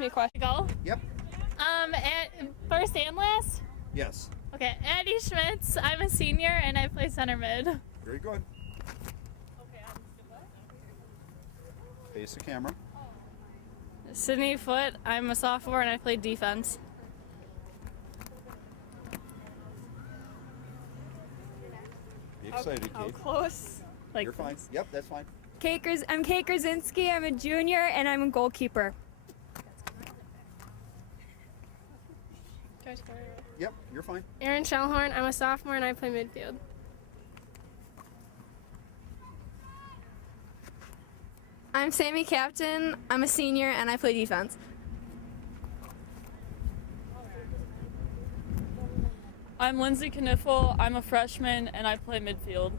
me a question. Go. Yep. First and last? Yes. Okay, Addie Schmitz. I'm a senior and I play center mid. Very good. Face the camera. Sydney Foote. I'm a sophomore and I play defense. Be excited, Kate. Close. You're fine. Yep, that's fine. I'm Kate Krasinski. I'm a junior and I'm a goalkeeper. Yep, you're fine. Erin Shellhorn. I'm a sophomore and I play midfield. I'm Sammy Captain. I'm a senior and I play defense. I'm Lindsay Kniffel. I'm a freshman and I play midfield.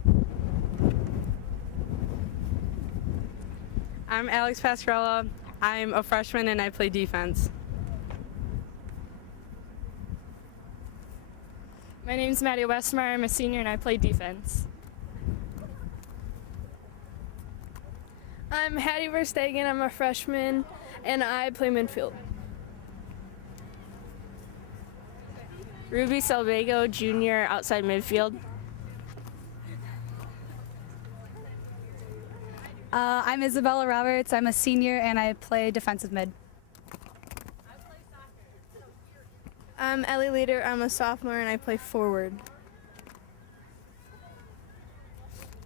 I'm Alex Pascarella. I'm a freshman and I play defense. My name's Maddie Westmeyer. I'm a senior and I play defense. I'm Hattie Verstegen. I'm a freshman and I play midfield. Ruby Salvago, junior, outside midfield. I'm Isabella Roberts. I'm a senior and I play defensive mid. I'm Ellie Leader. I'm a sophomore and I play forward.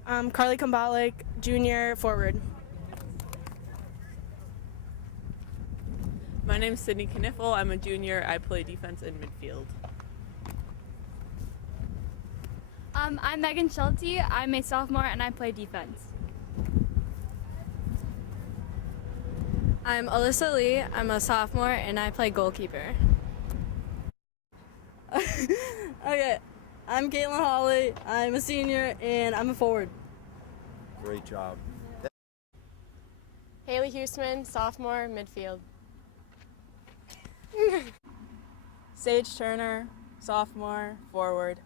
I'm Carly Kumbalik, junior, forward. My name's Sydney Kniffel. I'm a junior. I play defense and midfield. I'm Megan Schulte. I'm a sophomore and I play defense. I'm Alyssa Lee. I'm a sophomore and I play goalkeeper. Okay, I'm Caitlin Hawley. I'm a senior and I'm a forward. Great job. Haley Huseman, sophomore, midfield. Sage Turner, sophomore, forward.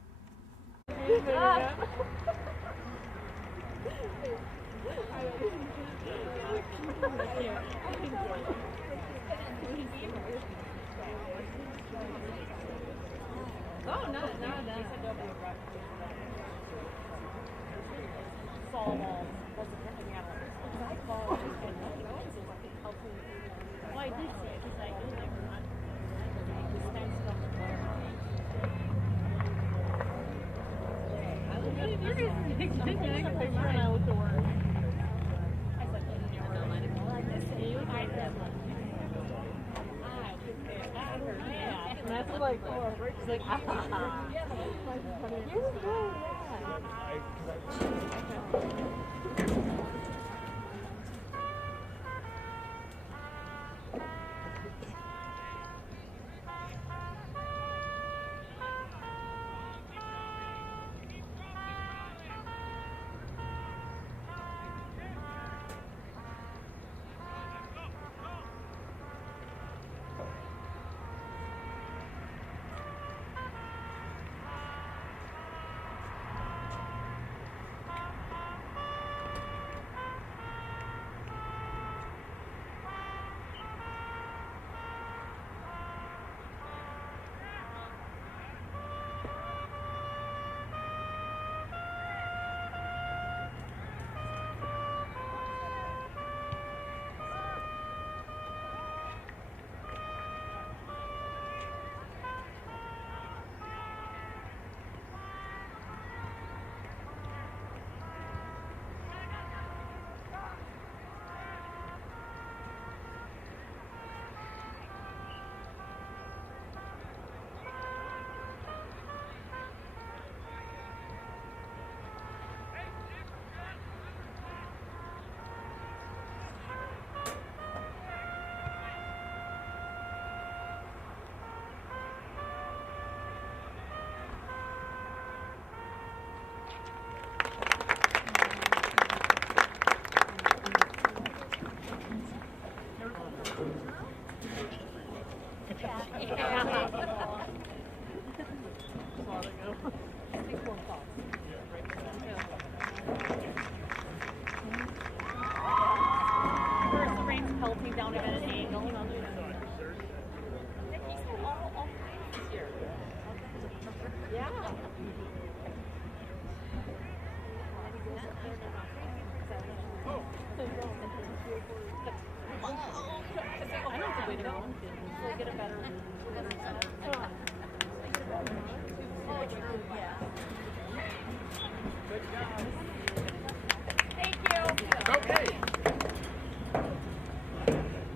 Okay.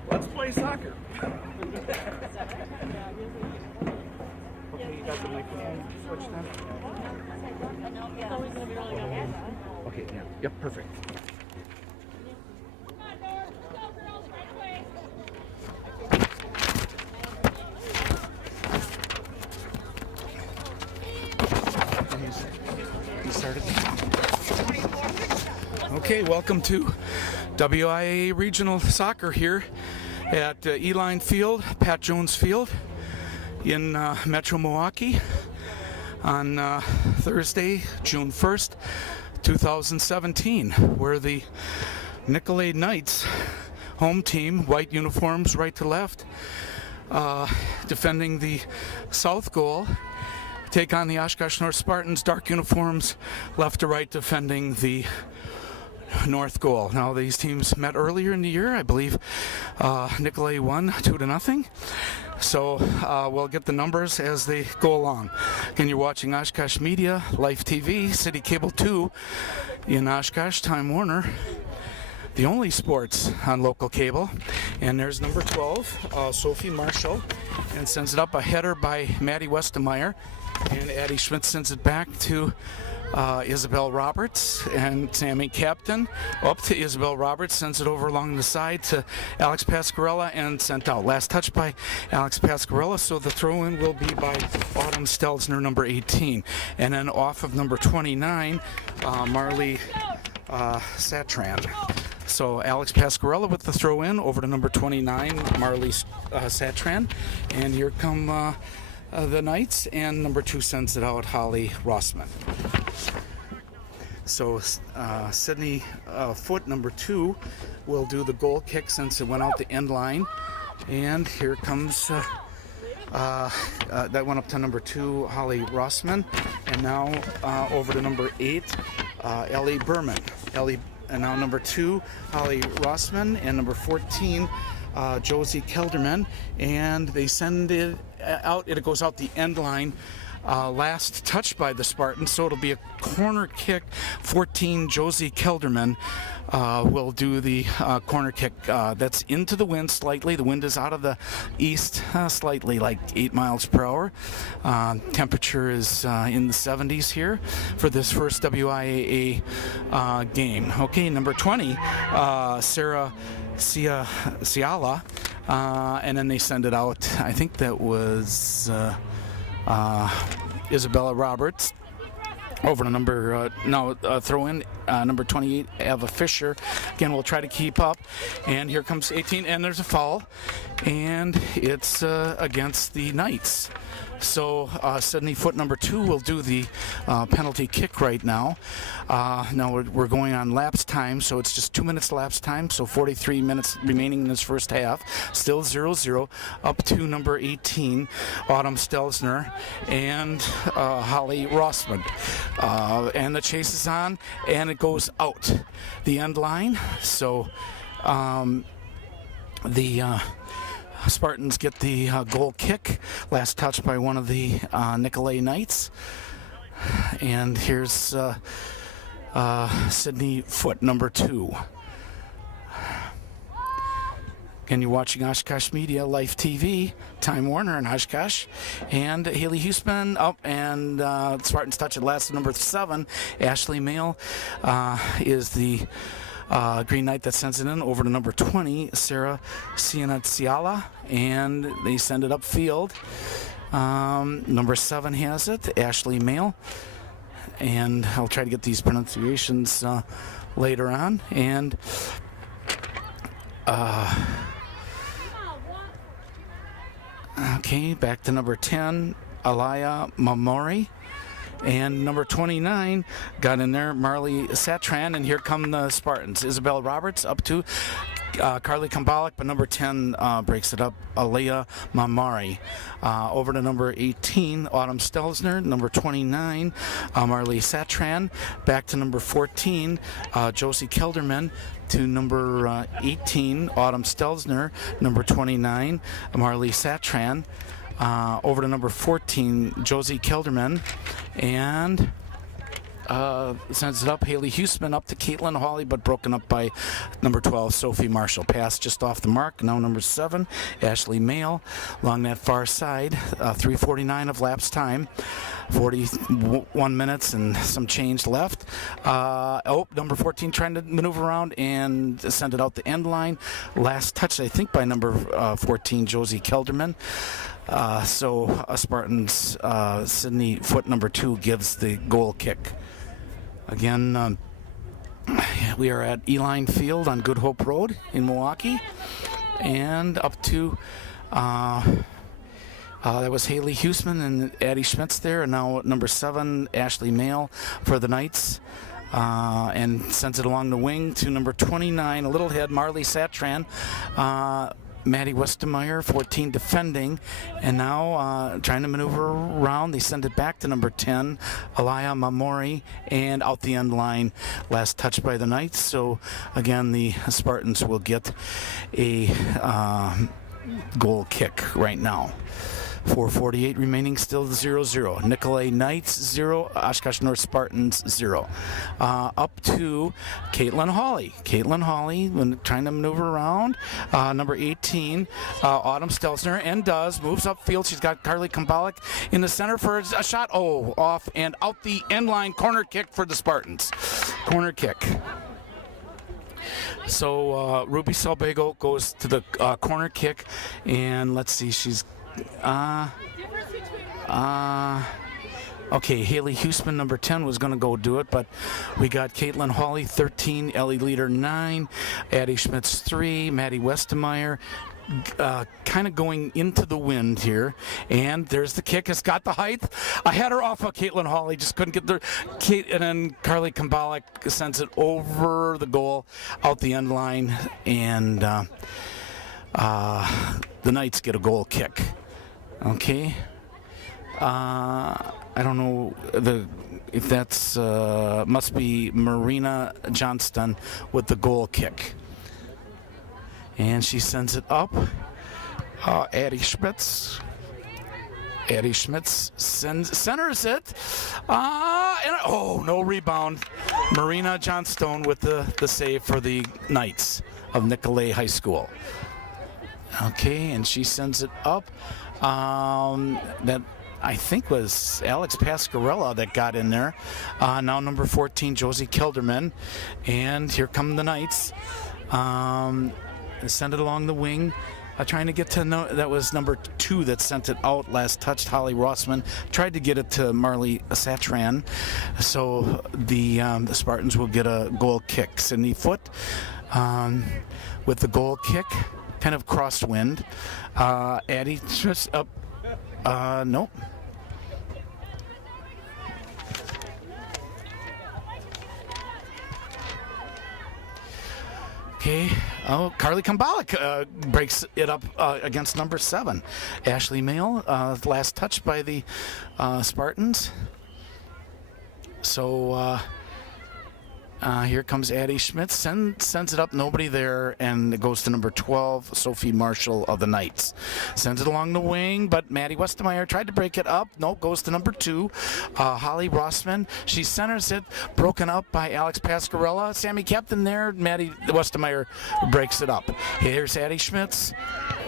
Let's play soccer. Okay, you got the microphone switched on? Okay, yeah. Yep, perfect. You started? Okay, welcome to WIA Regional Soccer here at Eline Field, Pat Jones Field in Metro Milwaukee on Thursday, June 1st, 2017, where the Nicolet Knights home team, white uniforms right to left, defending the south goal, take on the Oshkosh North Spartans, dark uniforms left to right, defending the north goal. Now, these teams met earlier in the year. I believe Nicolet won 2-0. So we'll get the numbers as they go along. Again, you're watching Oshkosh Media, Life TV, City Cable 2 in Oshkosh, Time Warner. The only sports on local cable. And there's number 12, Sophie Marshall, and sends it up, a header by Maddie Westemeyer. And Addie Schmidt sends it back to Isabel Roberts, and Sammy Captain up to Isabel Roberts, sends it over along the side to Alex Pasquarella and sent out. Last touch by Alex Pasquarella, so the throw-in will be by Autumn Stelzner, number 18. And then off of number 29, Marley Satran. So Alex Pasquarella with the throw-in over to number 29, Marley Satran. And here come the Knights, and number 2 sends it out, Holly Rossman. So Sydney Foot, number 2, will do the goal kick since it went out the end line. And here comes, that went up to number 2, Holly Rossman. And now over to number 8, Ellie Berman. And now number 2, Holly Rossman, and number 14, Josie Kelderman. And they send it out, it goes out the end line. Last touch by the Spartans, so it'll be a corner kick. 14, Josie Kelderman will do the corner kick. That's into the wind slightly. The wind is out of the east slightly, like 8 miles per hour. Temperature is in the 70s here for this first WIAA game. Okay, number 20, Sarah Ciala, and then they send it out. I think that was Isabella Roberts over to number throw in number 28, Eva Fisher. Again, we'll try to keep up. And here comes 18, and there's a foul, and it's against the Knights. So Sydney Foot, number 2, will do the penalty kick right now. Now we're going on lapse time, so it's just 2 minutes lapse time, so 43 minutes remaining in this first half. Still 0-0, up to number 18, Autumn Stelzner, and Holly Rossman. And the chase is on, and it goes out the end line. So the Spartans get the goal kick. Last touch by one of the Nicolet Knights. And here's Sydney Foot, number 2. Again, you're watching Oshkosh Media, Life TV, Time Warner in Oshkosh. And Haley Huseman up, and Spartans touch at last, number 7. Ashley Mail is the Green Knight that sends it in over to number 20, Sarah Ciala, and they send it upfield. Number 7 has it, Ashley Mail, and I'll try to get these pronunciations later on. And okay, back to number 10, Alaya Mamori. And number 29 got in there, Marley Satran, and here come the Spartans. Isabel Roberts up to Carly Kambalik, but number 10 breaks it up, Alea Mamari. Over to number 18, Autumn Stelzner. Number 29, Marley Satran. Back to number 14, Josie Kelderman. To number 18, Autumn Stelzner. Number 29, Marley Satran. Over to number 14, Josie Kelderman. And sends it up, Haley Huseman up to Caitlin Hawley, but broken up by number 12, Sophie Marshall. Pass just off the mark. Now number 7, Ashley Mail, along that far side. 3:49 of lapse time. 41 minutes and some change left. Number 14 trying to maneuver around and send it out the end line. Last touch, I think, by number 14, Josie Kelderman. So Spartans, Sydney Foot number 2 gives the goal kick. Again, we are at Eline Field on Good Hope Road in Milwaukee. And up to, that was Haley Huseman and Addie Schmitz there. And now number 7, Ashley Mail for the Knights. And sends it along the wing to number 29, a little head, Marley Satran. Maddie Westermeyer, 14 defending, and now trying to maneuver around. They send it back to number 10, Alaya Mamori, and out the end line. Last touch by the Knights. So again, the Spartans will get a goal kick right now. 4:48 remaining, still 0-0. Nicolet Knights 0, Oshkosh North Spartans 0. Up to Caitlin Hawley. Caitlin Hawley, when trying to maneuver around. Number 18, Autumn Stelzner, and moves upfield. She's got Carly Kambalik in the center for a shot. Oh, off and out the end line. Corner kick for the Spartans. Corner kick. So Ruby Salbago goes to the corner kick, and let's see, she's okay, Haley Huseman, number 10, was going to go do it, but we got Caitlin Hawley, 13, Ellie Leader, 9, Addie Schmitz, 3, Maddie Westermeyer, kind of going into the wind here, and there's the kick. It's got the height. I had her off of Caitlin Hawley, just couldn't get there. And then Carly Kambalik sends it over the goal, out the end line, and the Knights get a goal kick. Okay. I don't know if that's must be Marina Johnston with the goal kick. And she sends it up. Addie Schmitz. Addie Schmitz centers it. No rebound. Marina Johnstone with the save for the Knights of Nicolet High School. Okay, and she sends it up. That I think was Alex Pascarella that got in there. Now number 14, Josie Kelderman. And here come the Knights. Send it along the wing. Trying to get to that was number 2 that sent it out. Last touched, Holly Rossman. Tried to get it to Marley Satran. So the Spartans will get a goal kick. Sydney Foot with the goal kick. Kind of crosswind. Addie just up. Nope. Okay. Oh, Carly Kambalik breaks it up against number 7. Ashley Mail, last touch by the Spartans. So here comes Addie Schmitz, sends it up, nobody there, and it goes to number 12, Sophie Marshall of the Knights. Sends it along the wing, but Maddie Westermeyer tried to break it up. Nope, goes to number 2, Holly Rossman. She centers it, broken up by Alex Pascarella. Sammy Captain there, Maddie Westermeyer breaks it up. Here's Addie Schmitz,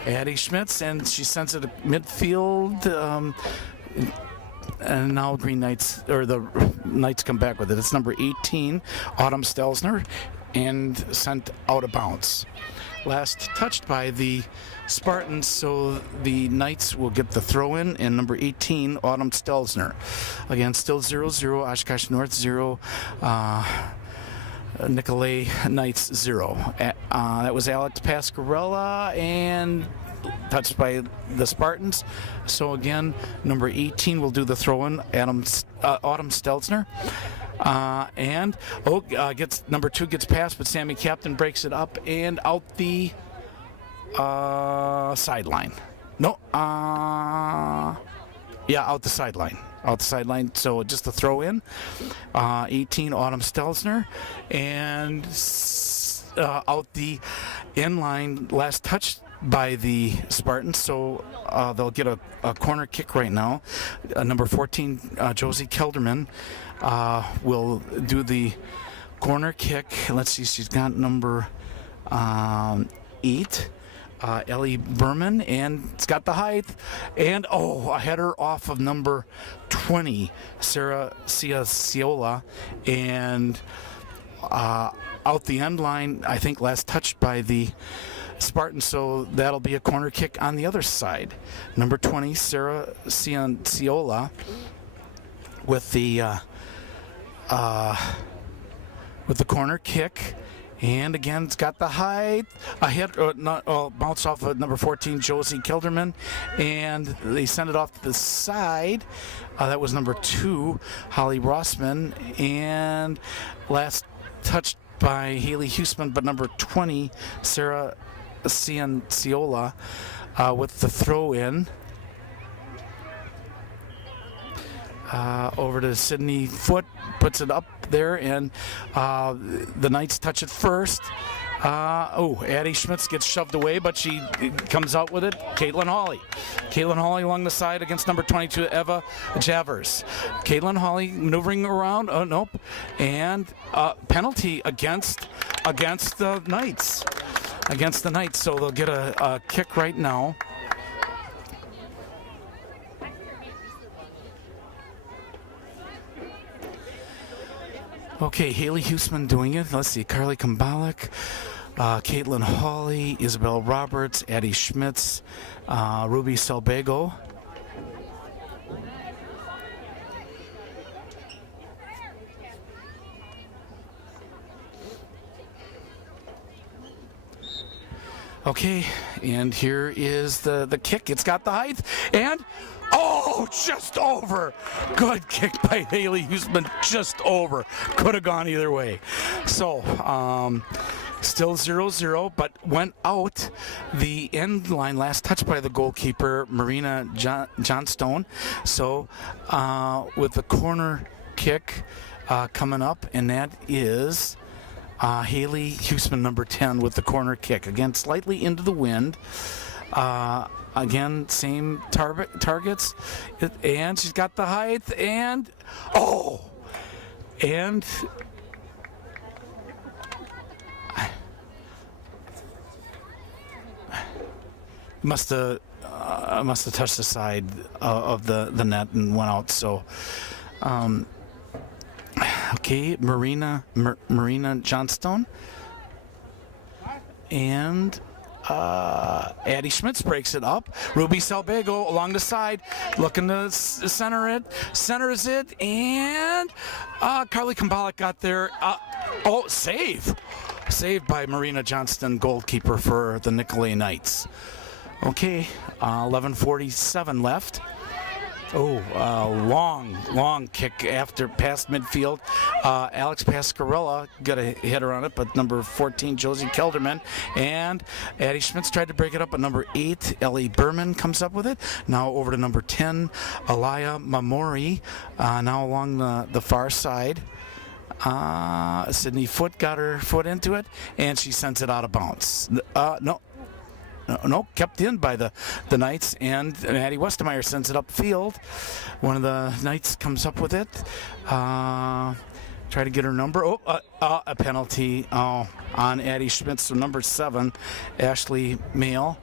and she sends it to midfield. And now Green Knights, or the Knights, come back with it. It's number 18, Autumn Stelzner, and sent out of bounds. Last touched by the Spartans, so the Knights will get the throw in, and number 18, Autumn Stelzner. Again, still 0-0, Oshkosh North 0, Nicolet Knights 0. That was Alex Pascarella, and touched by the Spartans. So again, number 18 will do the throw-in, Autumn Stelzner. Gets number 2 gets past, but Sammy Captain breaks it up and out the sideline. No, out the sideline. Out the sideline, so just a throw in. 18 Autumn Stelzner, and out the end line, last touch by the Spartans, so they'll get a corner kick right now. Number 14 Josie Kelderman will do the corner kick. Let's see, she's got number 8. Ellie Berman, and it's got the height, and a header off of number 20, Sarah Ciaciola, and out the end line, I think last touched by the Spartans, so that'll be a corner kick on the other side. Number 20, Sarah Ciaciola, with the corner kick. And again, it's got the height. A hit, bounce off of number 14, Josie Kilderman, and they send it off to the side. That was number 2, Holly Rossman, and last touched by Haley Huseman, but number 20, Sarah Cianciola, with the throw-in. Over to Sydney Foote, puts it up there, and the Knights touch it first. Addie Schmitz gets shoved away, but she comes out with it. Caitlin Hawley along the side against number 22, Eva Javers. Caitlin Hawley maneuvering around. Oh, nope. And penalty against the Knights. So they'll get a kick right now. Okay, Haley Huseman doing it. Let's see, Carly Kumbalik, Caitlin Hawley, Isabel Roberts, Addie Schmitz, Ruby Salbago. Okay, and here is the kick. It's got the height, and just over. Good kick by Haley Huseman, just over. Could have gone either way. So, still 0-0, but went out the end line, last touch by the goalkeeper, Marina Johnstone. So, with the corner kick coming up, and that is Haley Huseman, number 10, with the corner kick. Again, slightly into the wind. Again, same targets, and she's got the height, and must have touched the side of the net and went out. So, okay, Marina Johnstone, and Addie Schmitz breaks it up. Ruby Salbago along the side, looking to center it. Centers it, and Carly Kumbalik got there. Save! Saved by Marina Johnston, goalkeeper for the Nicolet Knights. Okay, 11:47 left. Long kick past midfield. Alex Pascarella got a hitter on it, but number 14, Josie Kelderman, and Addie Schmitz tried to break it up, but number 8, Ellie Berman comes up with it. Now over to number 10, Alaya Mamori, now along the far side. Sydney Foote got her foot into it, and she sends it out of bounds. No, kept in by the Knights, and Addie Westermeyer sends it upfield. One of the Knights comes up with it. Try to get her number. A penalty on Addie Schmitz, so number 7, Ashley Mail.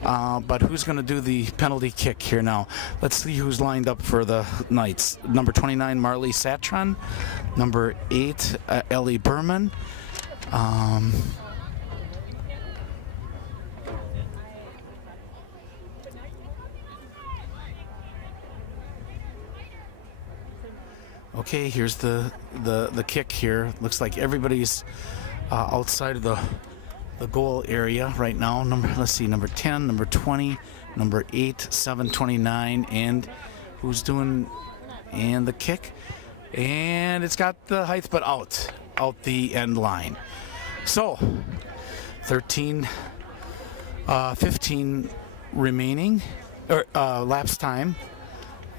But who's going to do the penalty kick here now? Let's see who's lined up for the Knights. Number 29, Marley Satron. Number 8, Ellie Berman. Okay, here's the kick here. Looks like everybody's outside of the goal area right now. Let's see, number 10, number 20, number 8, 729, and who's doing, and the kick. And it's got the height, but out the end line. So, 15 remaining, or lapse time.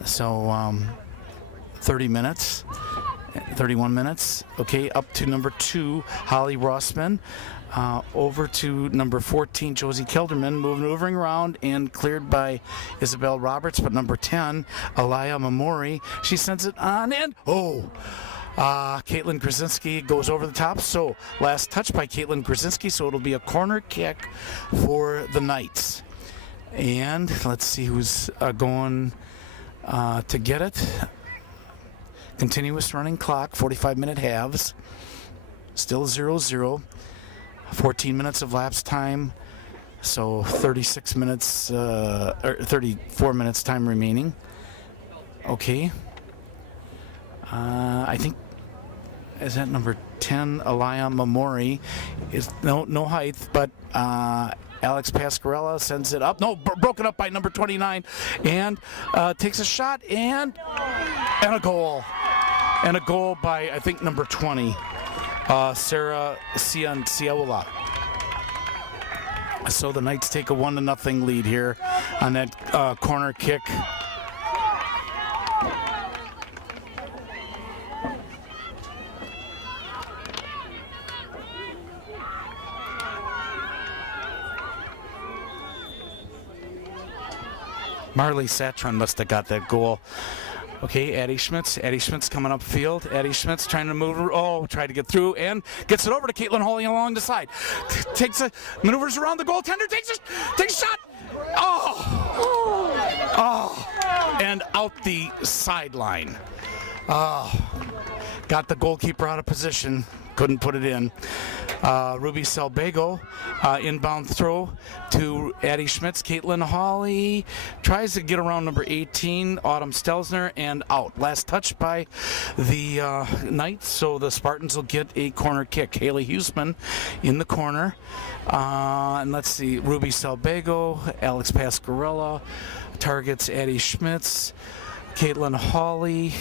So, 30 minutes, 31 minutes. Okay, up to number 2, Holly Rossman. Over to number 14, Josie Kilderman, maneuvering around and cleared by Isabel Roberts. But number 10, Alaya Mamori, she sends it on and Caitlin Krasinski goes over the top. So last touch by Caitlin Krasinski. So it'll be a corner kick for the Knights. And let's see who's going to get it. Continuous running clock, 45-minute halves. Still 0-0. 14 minutes of lapse time, so 36 minutes, or 34 minutes time remaining. Okay. I think, is that number 10, Alaya Mamori? Is no height, but Alex Pascarella sends it up. No, broken up by number 29, and takes a shot, and a goal. And a goal by, I think, number 20. Sarah Cianciola. So the Knights take a 1-0 lead here on that corner kick. Marley Satron must have got that goal. Okay, Addie Schmitz coming up field. Addie Schmitz trying to move. Tried to get through and gets it over to Caitlin Hawley along the side. Maneuvers around the goaltender. Takes a shot. And out the sideline. Got the goalkeeper out of position. Couldn't put it in. Ruby Salbago, inbound throw to Addie Schmitz. Caitlin Hawley tries to get around number 18, Autumn Stelzner, and out. Last touch by the Knights, so the Spartans will get a corner kick. Haley Huseman in the corner. And let's see, Ruby Salbago, Alex Pascarella targets Addie Schmitz, Caitlin Hawley,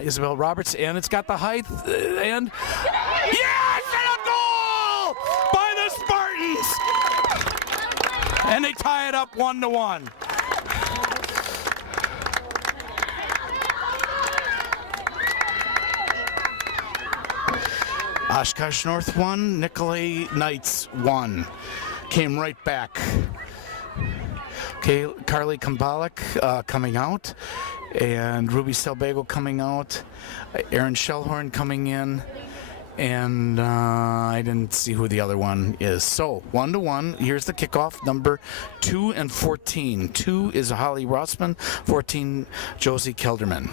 Isabel Roberts, and it's got the height, and yes, and a goal by the Spartans, and they tie it up 1-1. Oshkosh North 1, Nicolet Knights 1. Came right back. Okay, Carly Kumbalik coming out, and Ruby Stelbago coming out, Erin Shellhorn coming in, and I didn't see who the other one is. So 1-1. Here's the kickoff. Number 2 and 14. 2 is Holly Rossman. 14, Josie Kelderman.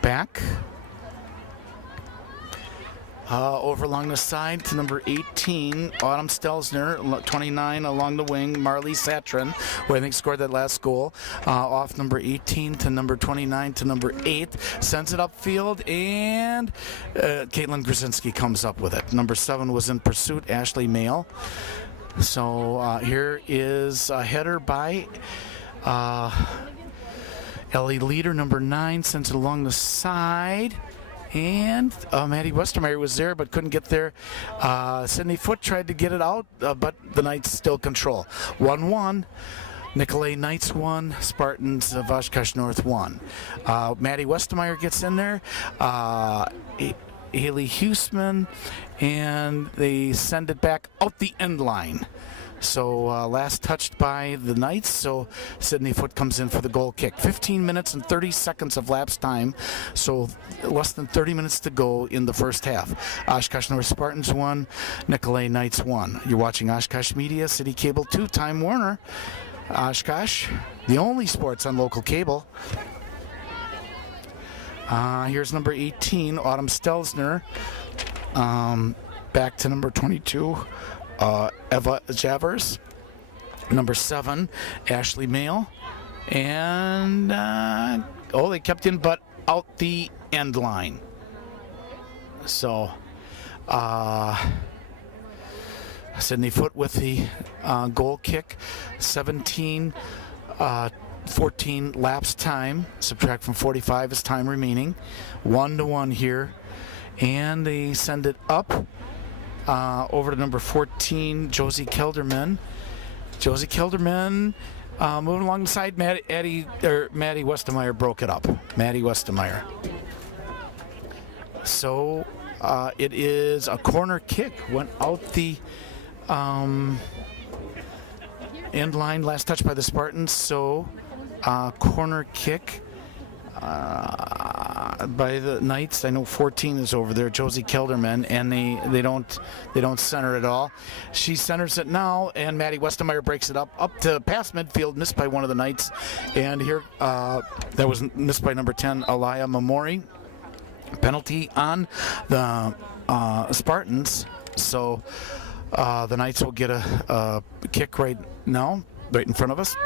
Back. Over along the side to number 18, Autumn Stelzner, 29 along the wing, Marley Satron, who I think scored that last goal. Off number 18 to number 29 to number 8, sends it upfield, and Caitlin Krasinski comes up with it. Number 7 was in pursuit, Ashley Mail. So here is a header by Ellie Leader, number 9, sends it along the side. And Maddie Westermeyer was there but couldn't get there. Sydney Foote tried to get it out, but the Knights still control. 1-1. Nicolet Knights 1, Spartans of Oshkosh North 1. Maddie Westermeyer gets in there. Haley Huseman, and they send it back out the end line. So last touched by the Knights, so Sydney Foote comes in for the goal kick. 15 minutes and 30 seconds of lapse time, so less than 30 minutes to go in the first half. Oshkosh North Spartans 1, Nicolet Knights 1. You're watching Oshkosh Media, City Cable 2, Time Warner. Oshkosh, the only sports on local cable. Here's number 18, Autumn Stelzner. Back to number 22. Eva Javers, number 7, Ashley Mail, and they kept in, but out the end line. So, Sydney Foote with the goal kick. 14 laps time. Subtract from 45 is time remaining. 1-1 here. And they send it up over to number 14, Josie Kelderman. Josie Kelderman moving along the side. Maddie Westemeyer broke it up. Maddie Westemeyer. So it is a corner kick. Went out the end line. Last touch by the Spartans. So corner kick by the Knights. I know 14 is over there, Josie Kelderman, and they don't center at all. She centers it now, and Maddie Westemeyer breaks it up to past midfield, missed by one of the Knights, and here that was missed by number 10, Alaya Mamori. Penalty on the Spartans, so the Knights will get a kick right now, right in front of us.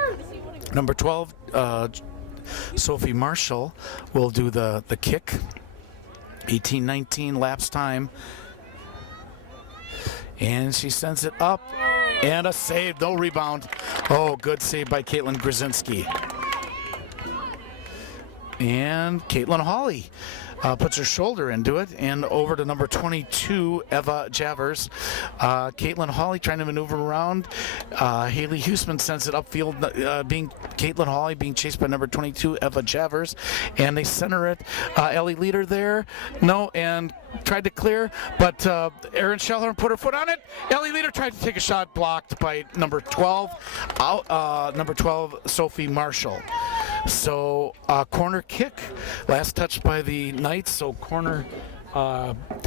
Number 12, Sophie Marshall will do the kick. 18-19 lapse time. And she sends it up. And a save, no rebound. Oh, good save by Caitlin Grzinski. And Caitlin Hawley puts her shoulder into it, and over to number 22, Eva Javers. Caitlin Hawley trying to maneuver around. Haley Huseman sends it upfield, Caitlin Hawley being chased by number 22, Eva Javers, and they center it. Ellie Leader there, no, and tried to clear, but Erin Schellhorn put her foot on it. Ellie Leader tried to take a shot, blocked by number 12, Sophie Marshall. So corner kick, last touch by the Knights. So corner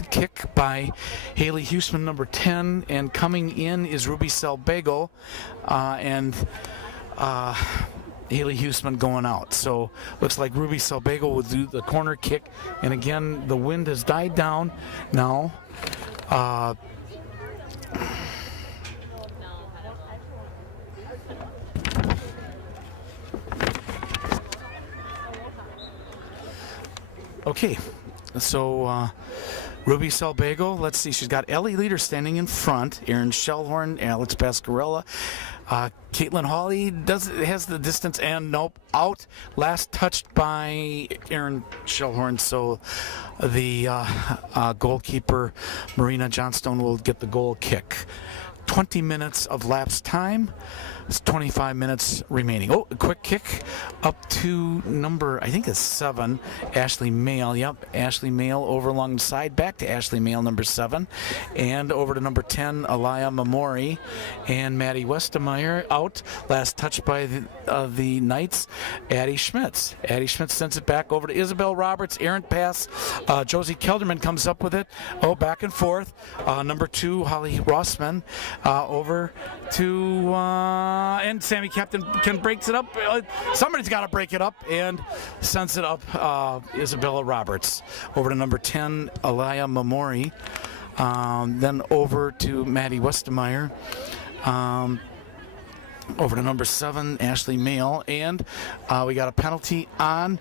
kick by Haley Huseman, number 10, and coming in is Ruby Selbago, and Haley Huseman going out. So looks like Ruby Selbago will do the corner kick, and again the wind has died down now. Okay, so Ruby Selbago, let's see, she's got Ellie Leader standing in front, Erin Schellhorn, Alex Pascarella. Caitlin Hawley has the distance, and nope, out. Last touched by Erin Schellhorn, so the goalkeeper, Marina Johnstone, will get the goal kick. 20 minutes of lapse time. It's 25 minutes remaining. Oh, a quick kick up to number, I think it's 7, Ashley Mail. Yep, Ashley Mail over along the side. Back to Ashley Mail, number 7. And over to number 10, Alaya Mamori. And Maddie Westemeyer out. Last touch by the Knights, Addie Schmitz. Addie Schmitz sends it back over to Isabel Roberts. Errant pass. Josie Kelderman comes up with it. Oh, back and forth. Number 2, Holly Rossman. Over to... and Sammy Captain breaks it up. Somebody's got to break it up, and sends it up. Isabella Roberts over to number 10, Alaya Mamori. Then over to Maddie Westemeyer. Over to number 7, Ashley Mail, and we got a penalty on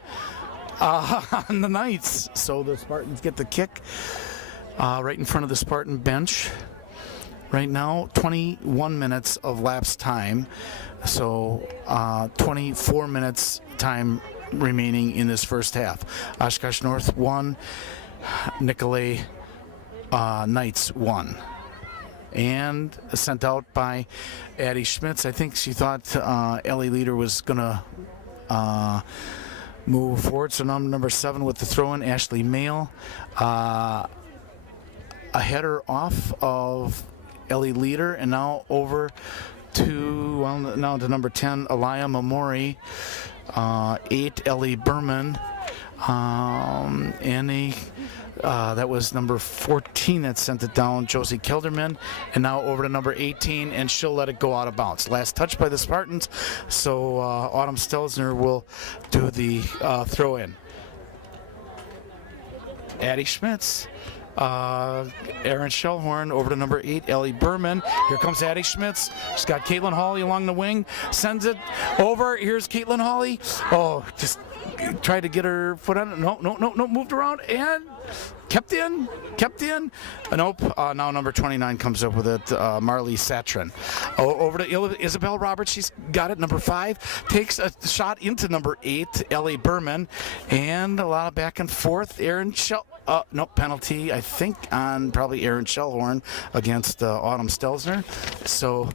the Knights. So the Spartans get the kick right in front of the Spartan bench. Right now, 21 minutes of lapse time, so 24 minutes time remaining in this first half. Oshkosh North 1, Nicolet Knights 1. And sent out by Addie Schmitz. I think she thought Ellie Leader was going to move forward, so now number 7 with the throw-in, Ashley Mail. A header off of Ellie Leader, and now over to number 10, Alaya Mamori, 8, Ellie Berman, and that was number 14 that sent it down, Josie Kelderman, and now over to number 18, and she'll let it go out of bounds. Last touch by the Spartans, so Autumn Stelzner will do the throw-in. Addie Schmitz Aaron Shellhorn over to number 8, Ellie Berman. Here comes Addie Schmitz. She's got Caitlin Hawley along the wing. Sends it over. Here's Caitlin Hawley. Oh, just tried to get her foot on it. No. Moved around and kept in. Nope. Now number 29 comes up with it. Marley Satrin. Over to Isabel Roberts. She's got it. Number 5 takes a shot into number 8, Ellie Berman, and a lot of back and forth. No penalty, I think, on probably Aaron Shellhorn against Autumn Stelzner. So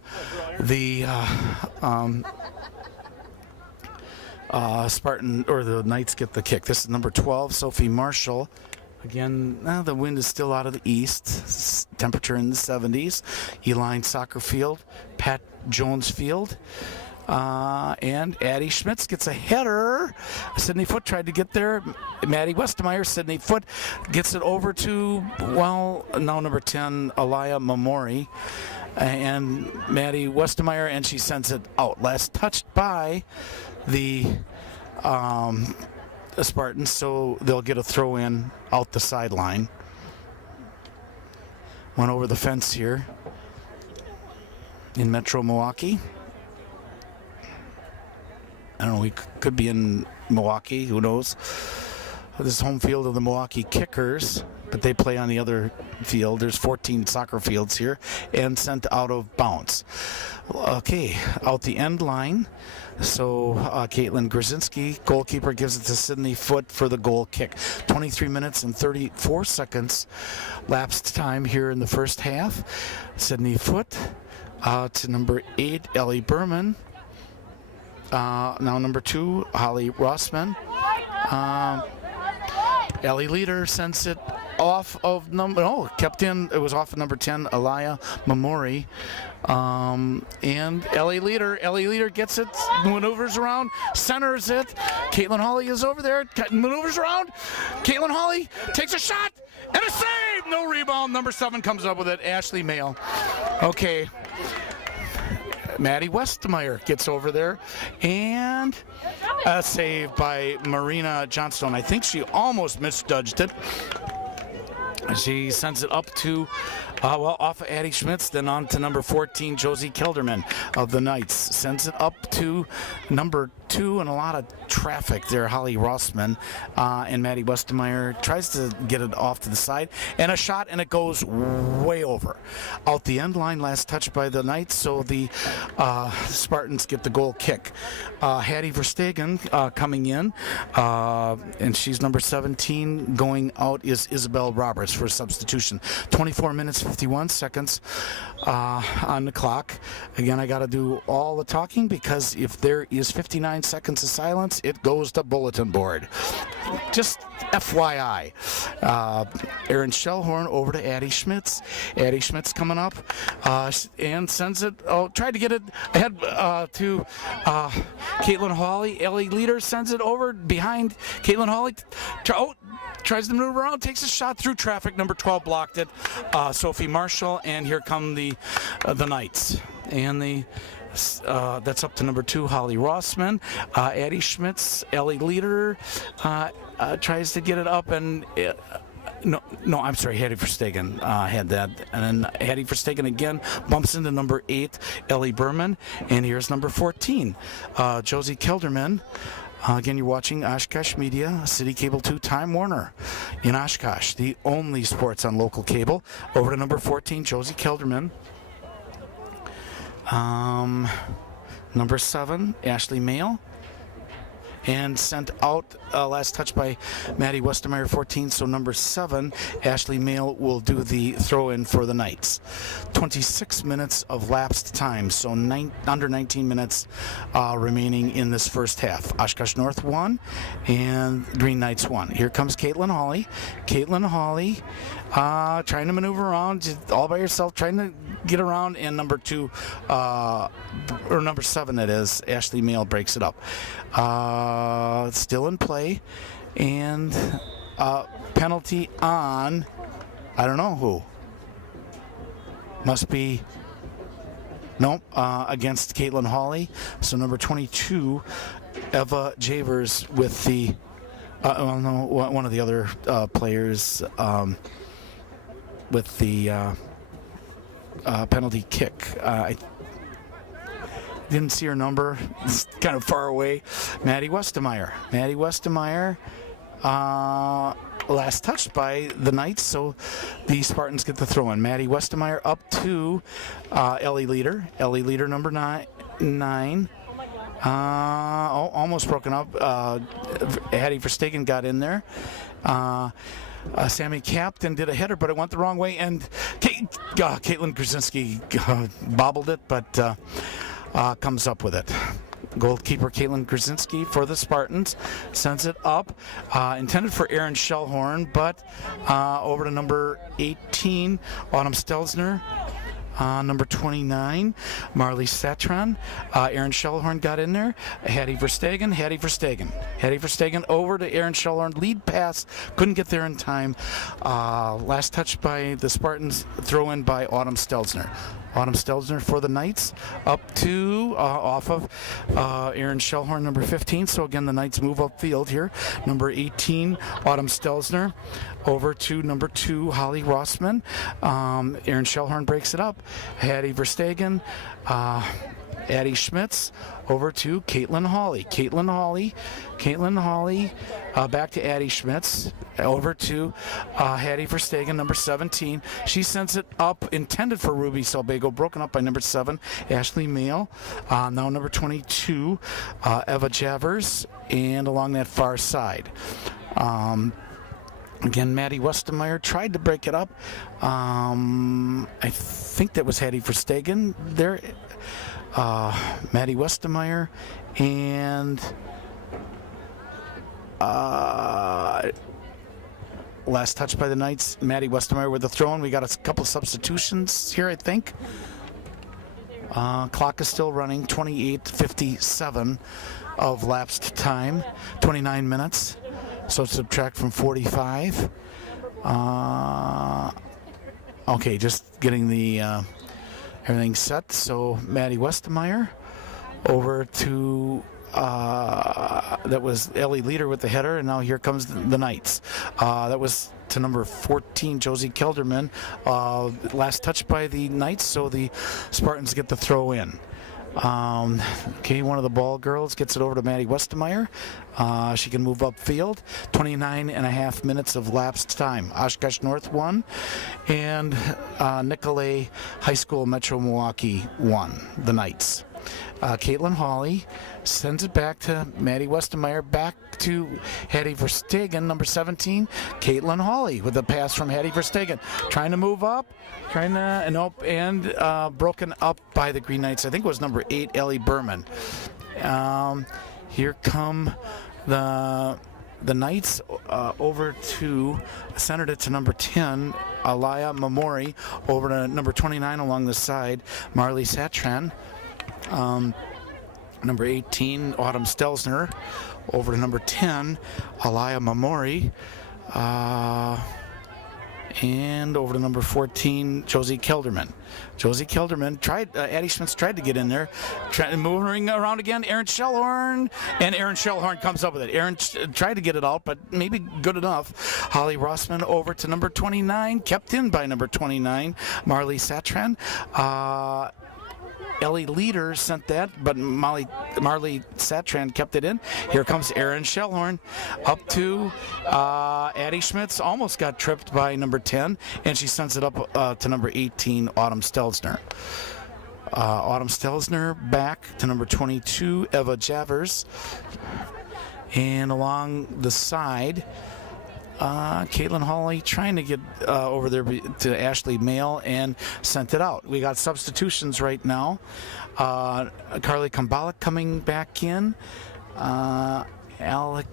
the Spartan or the Knights get the kick. This is number 12, Sophie Marshall. Again, the wind is still out of the east. Temperature in the 70s. Eline Soccer Field, Pat Jones Field. And Addie Schmitz gets a header. Sydney Foote tried to get there. Maddie Westemeyer, Sydney Foote gets it over to, now number 10, Alaya Mamori. And Maddie Westemeyer, and she sends it out. Last touched by the Spartans, so they'll get a throw in out the sideline. Went over the fence here in Metro Milwaukee. I don't know, we could be in Milwaukee, who knows. This is home field of the Milwaukee Kickers, but they play on the other field. There's 14 soccer fields here, and sent out of bounds. Okay, out the end line. So Caitlin Grzinski, goalkeeper, gives it to Sydney Foote for the goal kick. 23 minutes and 34 seconds lapsed time here in the first half. Sydney Foote to number 8, Ellie Berman. Now number 2, Holly Rossman. Ellie Leader sends it off of kept in. It was off of number 10, Alaya Mamori. And Ellie Leader gets it, maneuvers around, centers it. Caitlin Hawley is over there, maneuvers around. Caitlin Hawley takes a shot and a save. No rebound. Number 7 comes up with it, Ashley Mail. Okay. Maddie Westemeyer gets over there, and a save by Marina Johnstone. I think she almost misjudged it. She sends it up to, off of Addie Schmitz, then on to number 14, Josie Kelderman of the Knights. Sends it up to number 2, and a lot of traffic there. Holly Rossman and Maddie Westemeyer tries to get it off to the side, and a shot, and it goes way over. Out the end line, last touch by the Knights, so the Spartans get the goal kick. Hattie Verstegen coming in, and she's number 17. Going out is Isabel Roberts for substitution. 24 minutes, 51 seconds on the clock. Again, I got to do all the talking because if there is 59 seconds of silence, it goes to bulletin board. Just FYI. Aaron Shellhorn over to Addie Schmitz. Addie Schmitz coming up and sends it. Tried to get it ahead to Caitlin Hawley. Ellie Leader sends it over behind Caitlin Hawley. Tries to move around, takes a shot through traffic. Number 12 blocked it. Sophie Marshall, and here come the Knights. And that's up to number 2, Holly Rossman. Addie Schmitz, Ellie Leader tries to get it up, and no, I'm sorry, Hattie Verstegen had that. And then Hattie Verstegen again bumps into number 8, Ellie Berman. And here's number 14, Josie Kelderman. Again, you're watching Oshkosh Media, City Cable 2, Time Warner in Oshkosh, the only sports on local cable. Over to number 14, Josie Kelderman. Number 7, Ashley Mail. And sent out, last touch by Maddie Westemeyer, 14. So number 7, Ashley Mail, will do the throw-in for the Knights. 26 minutes of lapsed time, so under 19 minutes remaining in this first half. Oshkosh North 1 and Green Knights 1. Here comes Caitlin Hawley. Caitlin Hawley trying to maneuver around, just all by herself, trying to get around, and number 2, or number 7 it is, Ashley Mail breaks it up. Still in play, and penalty on, I don't know who. Must be, nope, against Caitlin Hawley. So number 22, Eva Javers with the, one of the other players, with the penalty kick. I didn't see her number. It's kind of far away. Maddie Westemeyer. Last touched by the Knights, so the Spartans get the throw in. Maddie Westemeyer up to Ellie Leader. Ellie Leader, number nine. Almost broken up. Hattie Verstegen got in there. Sammy Captain did a header, but it went the wrong way, and Caitlin Krasinski bobbled it, but comes up with it. Goalkeeper Caitlin Krasinski for the Spartans sends it up, intended for Erin Shellhorn, but over to number 18, Autumn Stelzner. Number 29, Marley Satran. Erin Shellhorn got in there. Hattie Verstegen over to Erin Shellhorn. Lead pass, couldn't get there in time. Last touch by the Spartans, throw in by Autumn Stelzner. Autumn Stelzner for the Knights, up to, off of Erin Shellhorn, number 15. So again, the Knights move upfield here. Number 18, Autumn Stelzner, over to number 2, Holly Rossman. Erin Shellhorn breaks it up. Hattie Verstegen, Addie Schmitz, over to Caitlin Hawley. Back to Addie Schmitz, over to Hattie Verstegen, number 17. She sends it up, intended for Ruby Salbago, broken up by number 7, Ashley Mail. Now number 22, Eva Javers, and along that far side. Again, Maddie Westemeyer tried to break it up. I think that was Hattie Verstegen there. Maddie Westemeyer and last touch by the Knights, Maddie Westemeyer with the throw-in. We got a couple substitutions here, I think. Clock is still running, 28:57 of lapsed time, 29 minutes. So subtract from 45. Okay, just getting the everything set. So Maddie Westemeyer over to that was Ellie Leader with the header, and now here comes the Knights. That was to number 14, Josie Kelderman. Last touch by the Knights, so the Spartans get the throw in. Okay, one of the ball girls gets it over to Maddie Westemeyer. She can move upfield. 29 and a half minutes of lapsed time. Oshkosh North 1 and Nicolet High School Metro Milwaukee 1, the Knights. Caitlin Hawley sends it back to Maddie Westemeyer, back to Hattie Verstegen, number 17. Caitlin Hawley with a pass from Hattie Verstegen, trying to move up, and broken up by the Green Knights. I think it was number 8, Ellie Berman. Here come the Knights over to, centered it to number 10, Alaya Mamori, over to number 29 along the side, Marley Satran. Number 18, Autumn Stelzner, over to number 10, Alaya Mamori, and over to number 14, Josie Kelderman. Tried, Addie Schmitz tried to get in there, moving around again. Erin Shellhorn comes up with it. Erin tried to get it out, but maybe good enough. Holly Rossman over to number 29, kept in by number 29, Marley Satran. Ellie Leader sent that, but Marley Satran kept it in. Here comes Erin Shellhorn up to Addie Schmitz. Almost got tripped by number 10, and she sends it up to number 18, Autumn Stelzner. Autumn Stelzner back to number 22, Eva Javers. And along the side, Caitlin Hawley trying to get over there to Ashley Mail and sent it out. We got substitutions right now. Carly Kumbalik coming back in. Haley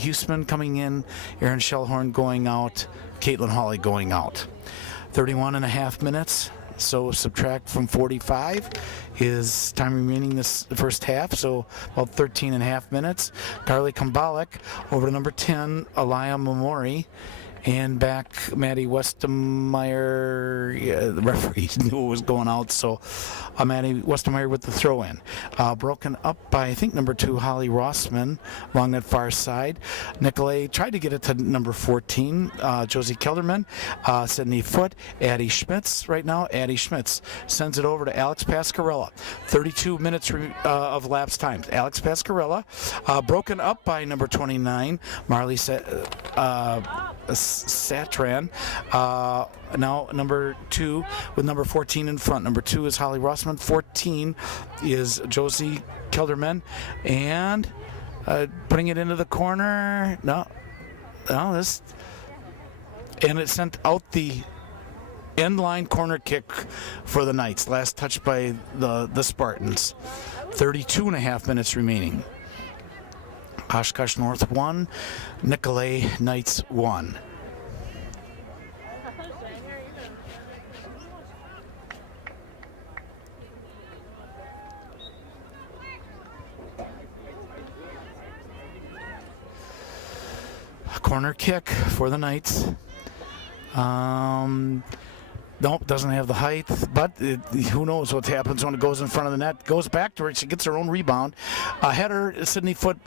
Huseman coming in. Erin Shellhorn going out. Caitlin Hawley going out. 31 and a half minutes. So subtract from 45 is time remaining this first half, so about 13 and a half minutes. Carly Kumbalik over to number 10, Alaya Mamori, And back, Maddie Westermeyer, the referee knew it was going out, so Maddie Westermeyer with the throw-in. Broken up by, I think, number 2, Holly Rossman, along that far side. Nicolet tried to get it to number 14, Josie Kelderman. Sydney Foote, Addie Schmitz right now. Addie Schmitz sends it over to Alex Pascarella. 32 minutes of lapse time. Alex Pascarella, broken up by number 29, Marley Satran. Now number 2 with number 14 in front. Number 2 is Holly Rossman. 14 is Josie Kelderman. And putting it into the corner. No, this... And it sent out the end line corner kick for the Knights. Last touch by the Spartans. 32 and a half minutes remaining. Oshkosh North 1, Nicolet Knights 1. Corner kick for the Knights. Nope, doesn't have the height, but who knows what happens when it goes in front of the net. Goes back to her. She gets her own rebound. Header, Sydney Foote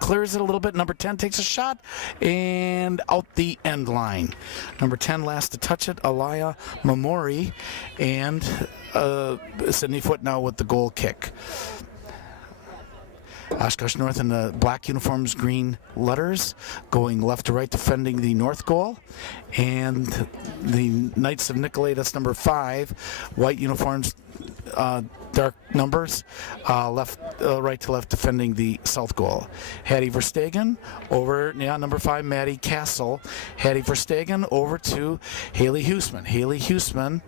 clears it a little bit. Number 10 takes a shot and out the end line. Number 10 last to touch it, Alaya Mamori, and Sydney Foote now with the goal kick. Oshkosh North in the black uniforms, green letters, going left to right, defending the north goal. And the Knights of Nicolet, that's number 5, white uniforms, dark numbers, right to left, defending the south goal. Hattie Verstegen over, number 5, Maddie Castle. Hattie Verstegen over to Haley Huseman. Haley Huseman,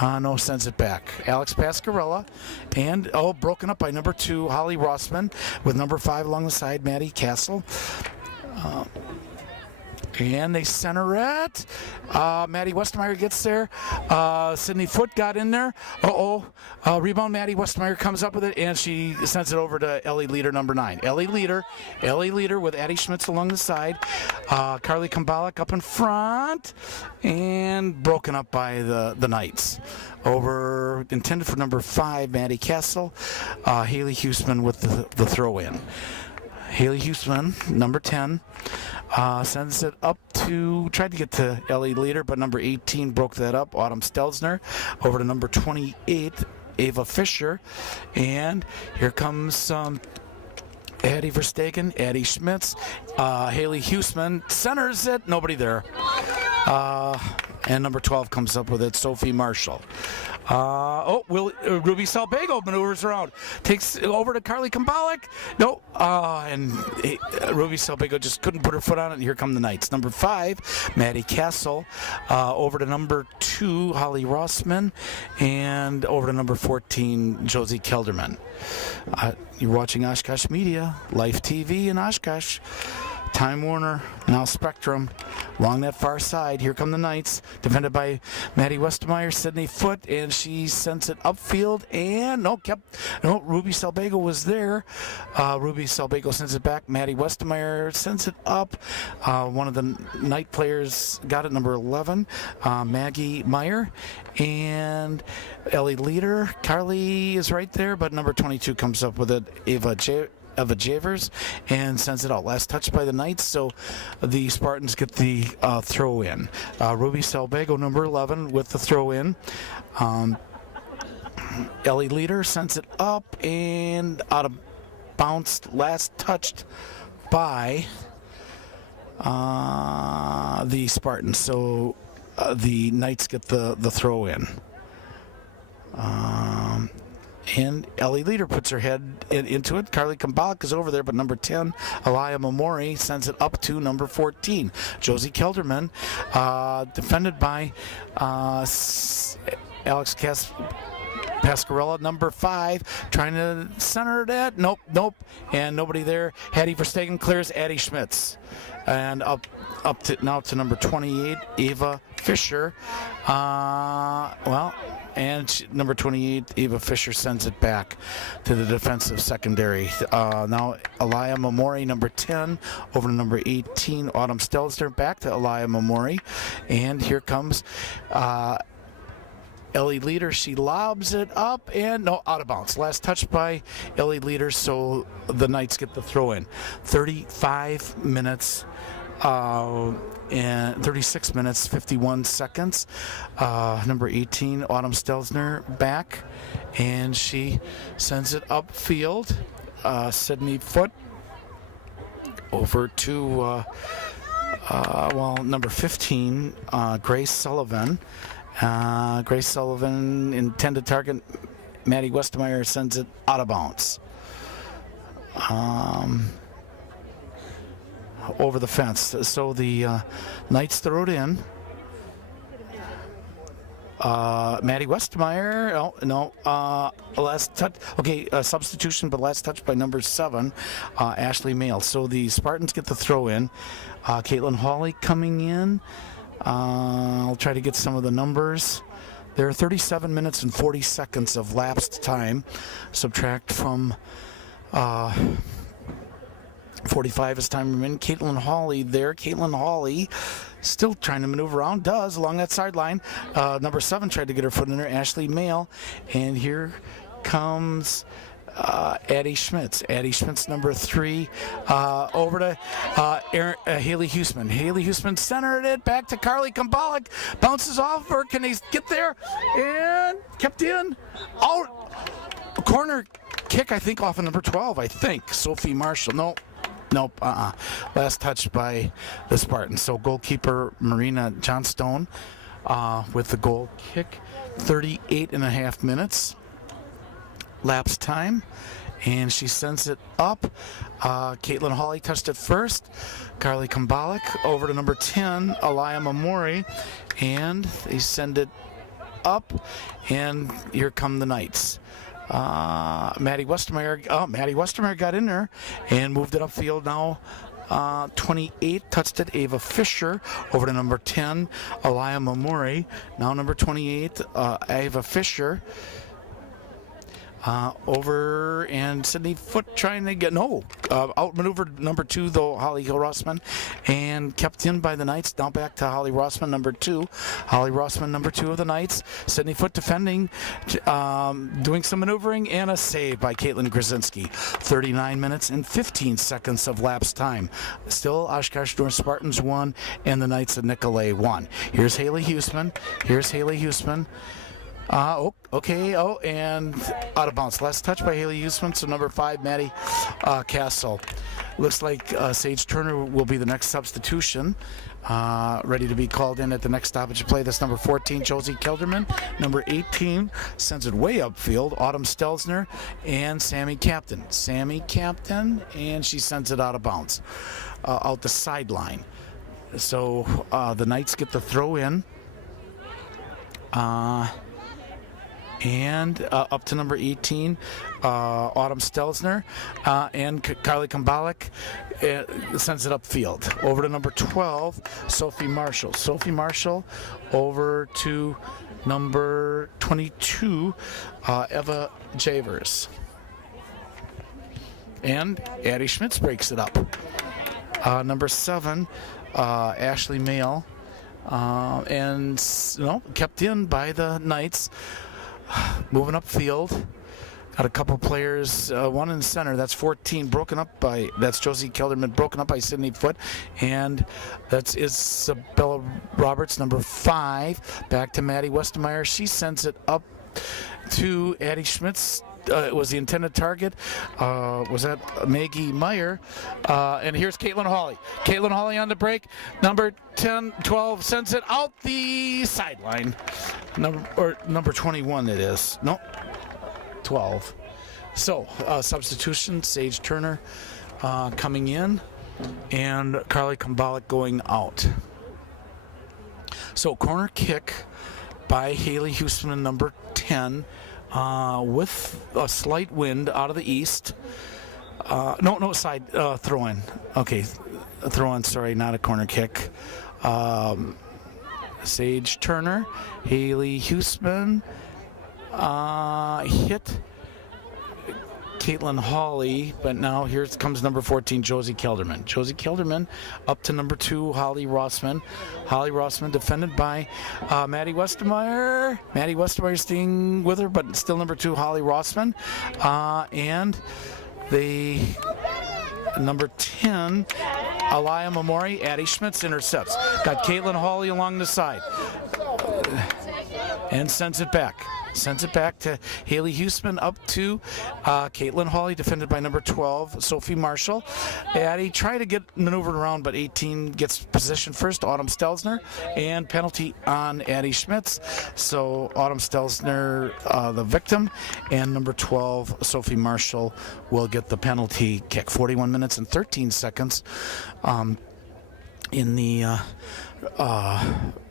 no, sends it back. Alex Pascarella, and broken up by number 2, Holly Rossman, with number 5 along the side, Maddie Castle. And they center it. Maddie Westmeyer gets there. Sydney Foote got in there. Rebound. Maddie Westmeyer comes up with it, and she sends it over to Ellie Leader, number 9. Ellie Leader with Addie Schmitz along the side. Carly Kumbalik up in front, and broken up by the Knights. Over, intended for number 5, Maddie Castle. Haley Huseman with the throw-in. Haley Huseman, number 10, sends it up to, tried to get to Ellie Leader, but number 18 broke that up. Autumn Stelzner over to number 28, Ava Fisher. And here comes Addie Verstegen, Addie Schmitz, Haley Huseman centers it, nobody there. And number 12 comes up with it, Sophie Marshall. Ruby Salbago maneuvers around, takes over to Carly Kumbalik. No, and Ruby Salbago just couldn't put her foot on it, and here come the Knights. Number 5, Maddie Castle, over to number 2, Holly Rossman, and over to number 14, Josie Kelderman. You're watching Oshkosh Media, Life TV in Oshkosh. Time Warner, now Spectrum, along that far side. Here come the Knights, defended by Maddie Westmeyer, Sydney Foote, and she sends it upfield, and Ruby Salbago was there. Ruby Salbago sends it back. Maddie Westmeyer sends it up. One of the Knight players got it, number 11, Maggie Meyer, and Ellie Leader. Carly is right there, but number 22 comes up with it, Eva Javers, and sends it out. Last touch by the Knights, so the Spartans get the throw in. Ruby Salbago, number 11, with the throw in. Ellie Leader sends it up and out of bounds, last touched by the Spartans. So the Knights get the throw in. And Ellie Leader puts her head into it. Carly Kumbalik is over there, but number 10, Alaya Mamori, sends it up to number 14, Josie Kelderman, defended by Alex Pascarella, number 5, trying to center that. Nope. And nobody there. Hattie Verstegen clears Addie Schmitz. And up now to number 28, Ava Fisher. Number 28, Ava Fisher sends it back to the defensive secondary. Now, Aliyah Mamori, number 10, over to number 18, Autumn Stelzner, back to Aliyah Mamori. And here comes Ellie Leader. She lobs it up and out of bounds. Last touch by Ellie Leader, so the Knights get the throw in. 35 minutes. And 36 minutes, 51 seconds. Number 18, Autumn Stelzner, back, and she sends it upfield. Sydney Foote over to number 15, Grace Sullivan. Grace Sullivan intended target. Maddie Westmeyer sends it out of bounds. Over the fence. So the Knights throw it in. Maddie Westmeyer. Last touch. Okay, substitution, but last touch by number 7, Ashley Mail. So the Spartans get the throw in. Caitlin Hawley coming in. I'll try to get some of the numbers. There are 37 minutes and 40 seconds of lapsed time. Subtract from 45 as time remaining. Caitlin Hawley there. Caitlin Hawley still trying to maneuver around. Does along that sideline. Number 7 tried to get her foot in there. Ashley Mail. And here comes Addie Schmitz. Addie Schmitz, number 3. Over to Haley Huseman. Haley Huseman centered it back to Carly Kumbalik. Bounces off her. Can they get there? And kept in. Out. Corner kick, I think, off of number 12, I think. Sophie Marshall. Nope. Last touch by the Spartans. So goalkeeper Marina Johnstone with the goal kick. 38 and a half minutes. Lapse time. And she sends it up. Caitlin Hawley touched it first. Carly Kumbalik over to number 10, Aliyah Mamori. And they send it up. And here come the Knights. Maddie Westermeyer got in there and moved it upfield now. 28 touched it, Ava Fisher, over to number 10, Aliyah Mamori. Now number 28, Ava Fisher. Over and Sydney Foote trying to get outmaneuvered number 2 though, Holly Rossman, and kept in by the Knights. Now back to Holly Rossman, number 2. Holly Rossman, number 2 of the Knights. Sydney Foote defending, doing some maneuvering, and a save by Caitlin Grzinski. 39 minutes and 15 seconds of lapse time. Still Oshkosh North Spartans 1 and the Knights of Nicolet 1. Here's Haley Huseman. And out of bounds. Last touch by Haley Huseman, so number 5, Maddie Castle. Looks like Sage Turner will be the next substitution. Ready to be called in at the next stoppage of play. That's number 14, Josie Kelderman. Number 18 sends it way upfield, Autumn Stelzner and Sammy Captain. And she sends it out of bounds, out the sideline. So the Knights get the throw in. And up to number 18, Autumn Stelzner, and Carly Kumbalik sends it upfield. Over to number 12, Sophie Marshall. Over to number 22, Eva Javers. And Addie Schmitz breaks it up. Number 7, Ashley Mail, kept in by the Knights. Moving upfield, got a couple players, one in the center, that's 14, that's Josie Kelderman, broken up by Sydney Foote, and that's Isabella Roberts, number 5, back to Maddie Westmeyer. She sends it up to Addie Schmitz. Was the intended target. Was that Maggie Meyer? And here's Caitlin Hawley. Caitlin Hawley on the break. Number 10, 12 sends it out the sideline. Number 21 it is. No, 12. So substitution, Sage Turner coming in and Carly Kumbalik going out. So corner kick by Haley Huseman, number 10. with a slight wind out of the east. Side throw in. Okay, throw in. Sorry, not a corner kick. Sage Turner, Haley Huseman hit Caitlin Hawley, but now here comes number 14, Josie Kelderman. Josie Kelderman up to number 2, Holly Rossman. Holly Rossman defended by Maddie Westermeyer. Maddie Westermeyer staying with her, but still number 2, Holly Rossman. And the number 10, Alaya Mamori, Addie Schmitz intercepts. Got Caitlin Hawley along the side. And sends it back. Sends it back to Haley Huseman up to Caitlin Hawley, defended by number 12, Sophie Marshall. Addie tried to get maneuvered around, but 18 gets position first, Autumn Stelzner, and penalty on Addie Schmitz. So Autumn Stelzner, the victim, and number 12, Sophie Marshall, will get the penalty kick. 41 minutes and 13 seconds in the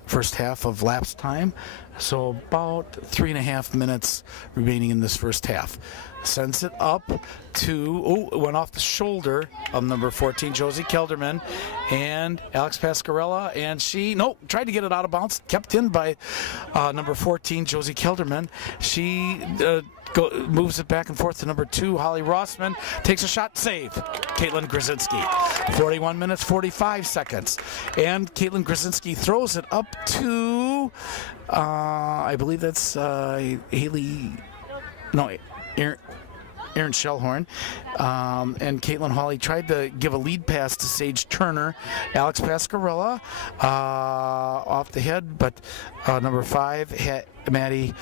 first half of lapse time. So about 3.5 minutes remaining in this first half. Sends it up to, it went off the shoulder of number 14, Josie Kelderman, and Alex Pascarella, and she, tried to get it out of bounds, kept in by number 14, Josie Kelderman. She moves it back and forth to number 2, Holly Rossman, takes a shot, save, Caitlin Grzinski. 41 minutes, 45 seconds. And Caitlin Grzinski throws it up to, I believe that's Aaron Shellhorn, and Caitlin Hawley tried to give a lead pass to Sage Turner. Alex Pascarella off the head, but number 5, Maddie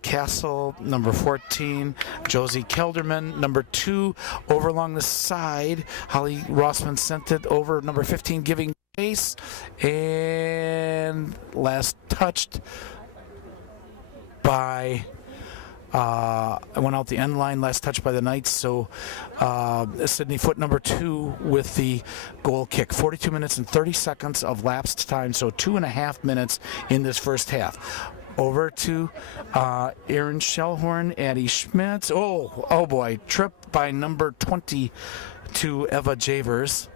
Castle, number 14, Josie Kelderman, number 2, over along the side. Holly Rossman sent it over, number 15, giving pace, and last touched by went out the end line, last touch by the Knights. So Sydney Foote, number 2, with the goal kick. 42 minutes and 30 seconds of lapsed time, so 2.5 minutes in this first half. Over to Aaron Shellhorn, Addie Schmitz. Oh boy, tripped by number 22, Eva Javers,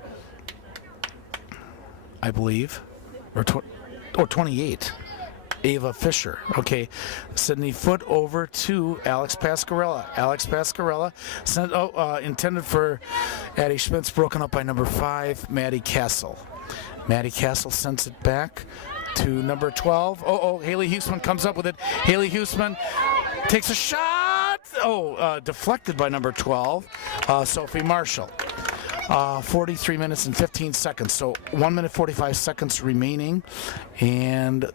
I believe, or 28. Ava Fisher. Okay, Sydney Foote over to Alex Pascarella. Alex Pascarella sent, intended for Addie Schmitz, broken up by number 5, Maddie Castle. Maddie Castle sends it back to number 12. Haley Huseman comes up with it. Haley Huseman takes a shot. Deflected by number 12, Sophie Marshall. 43 minutes and 15 seconds. So 1 minute 45 seconds remaining, and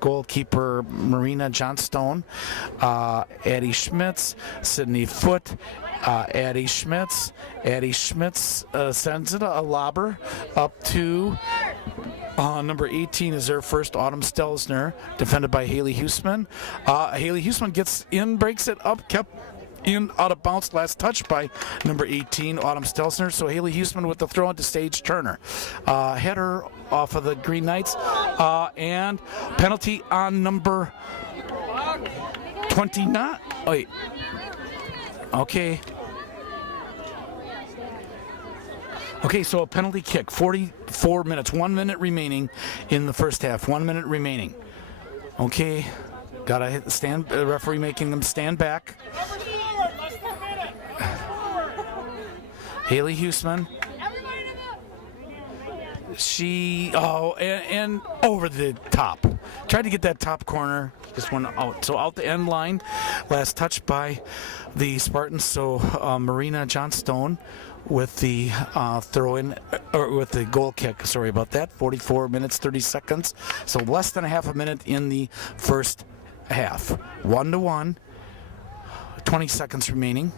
goalkeeper Marina Johnstone, Addie Schmitz, Sydney Foote, Addie Schmitz. Addie Schmitz sends it a lobber up to number 18 is their first, Autumn Stelzner, defended by Haley Huseman. Haley Huseman gets in, breaks it up, kept in out of bounds, last touch by number 18, Autumn Stelzner. So Haley Huseman with the throw into Sage Turner. Header off of the Green Knights, and penalty on number 29. Wait. Okay, so a penalty kick, 44 minutes, 1 minute remaining in the first half, 1 minute remaining. Okay, gotta hit the stand, referee making them stand back. Haley Huseman. And over the top. Tried to get that top corner, just went out. So out the end line, last touch by the Spartans. So Marina Johnstone with the throw-in, or with the goal kick. Sorry about that. 44 minutes, 30 seconds. So less than a half a minute in the first half. 1-1. 20 seconds remaining.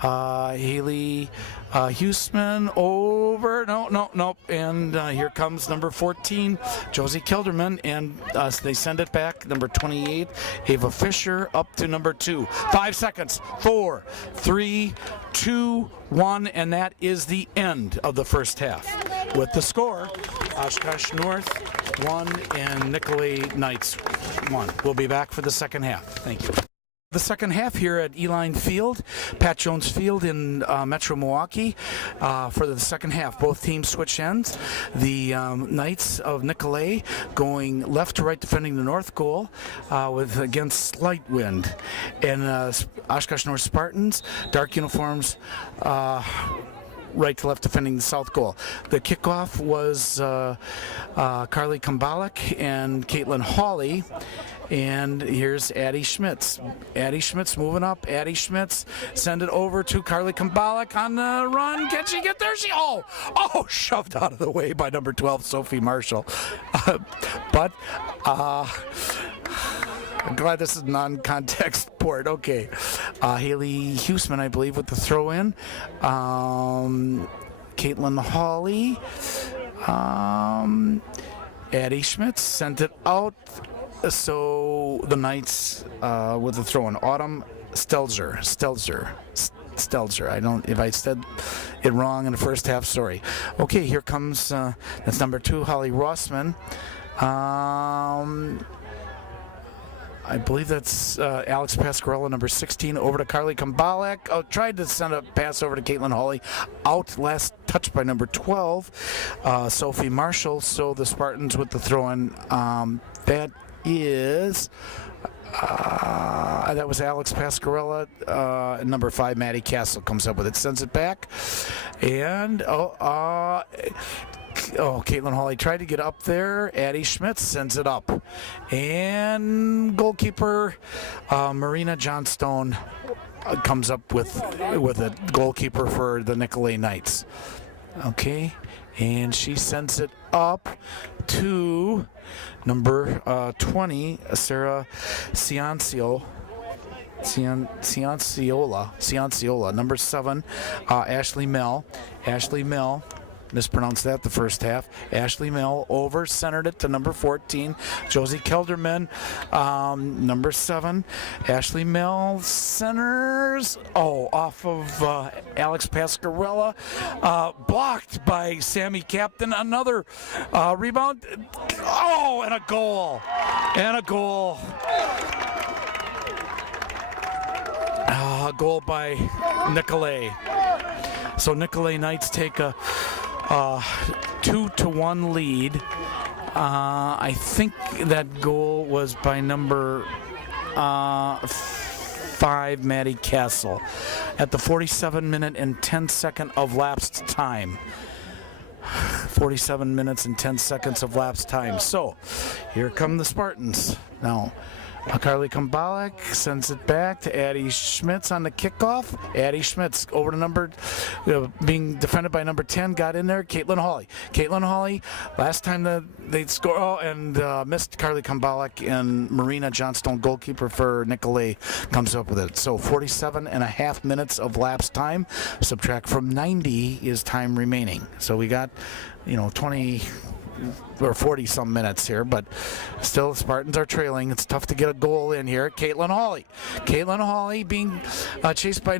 Haley Huseman over, nope, and here comes number 14, Josie Kelderman, and they send it back, number 28, Ava Fisher, up to number 2. 5 seconds, 4, 3, 2, 1, and that is the end of the first half. With the score, Oshkosh North 1 and Nicolet Knights 1. We'll be back for the second half. Thank you. The second half here at Eline Field, Pat Jones Field in Metro Milwaukee. For the second half, both teams switch ends. The Knights of Nicolet going left to right, defending the north goal with against slight wind, and Oshkosh North Spartans, dark uniforms. Right to left defending the south goal. The kickoff was Carly Kambalek and Caitlin Hawley. And here's Addie Schmitz. Addie Schmitz moving up. Addie Schmitz send it over to Carly Kambalek on the run. Can she get there? Shoved out of the way by number 12, Sophie Marshall. But I'm glad this is non-contact sport. Okay. Haley Huseman, I believe, with the throw-in. Caitlin Hawley. Addie Schmitz sent it out. So the Knights with the throw-in. Autumn Stelzer. I don't, if I said it wrong in the first half, sorry. Okay, here comes, that's number 2, Holly Rossman. I believe that's Alex Pasquarella, number 16, over to Carly Kambalek. Oh, tried to send a pass over to Caitlin Hawley. Out, last touch by number 12, Sophie Marshall. So the Spartans with the throw-in. That is... that was Alex Pasquarella. Number 5, Maddie Castle comes up with it, sends it back. And, Caitlin Hawley tried to get up there. Addie Schmitz sends it up. And goalkeeper Marina Johnstone comes up with a goalkeeper for the Nicolet Knights. Okay, and she sends it up to number 20, Sarah Cianciola, number 7, Ashley Mell, mispronounced that the first half. Ashley Mell over, centered it to number 14, Josie Kelderman, number 7. Ashley Mell centers, off of Alex Pasquarella, blocked by Sammy Captain. Another rebound, and a goal. A goal by Nicolet. So Nicolet Knights take a 2-1 lead. I think that goal was by number 5, Maddie Castle, at the 47 minute and 10 second of lapsed time. 47 minutes and 10 seconds of lapsed time. So here come the Spartans now. Carly Kambalek sends it back to Addie Schmitz on the kickoff. Addie Schmitz over to number, being defended by number 10, got in there. Caitlin Hawley, last time they'd score, and missed Carly Kambalek, and Marina Johnstone, goalkeeper for Nicolet, comes up with it. So 47 and a half minutes of lapsed time. Subtract from 90 is time remaining. So we got, 20 or 40 some minutes here, but still the Spartans are trailing. It's tough to get a goal in here. Caitlin Hawley being chased by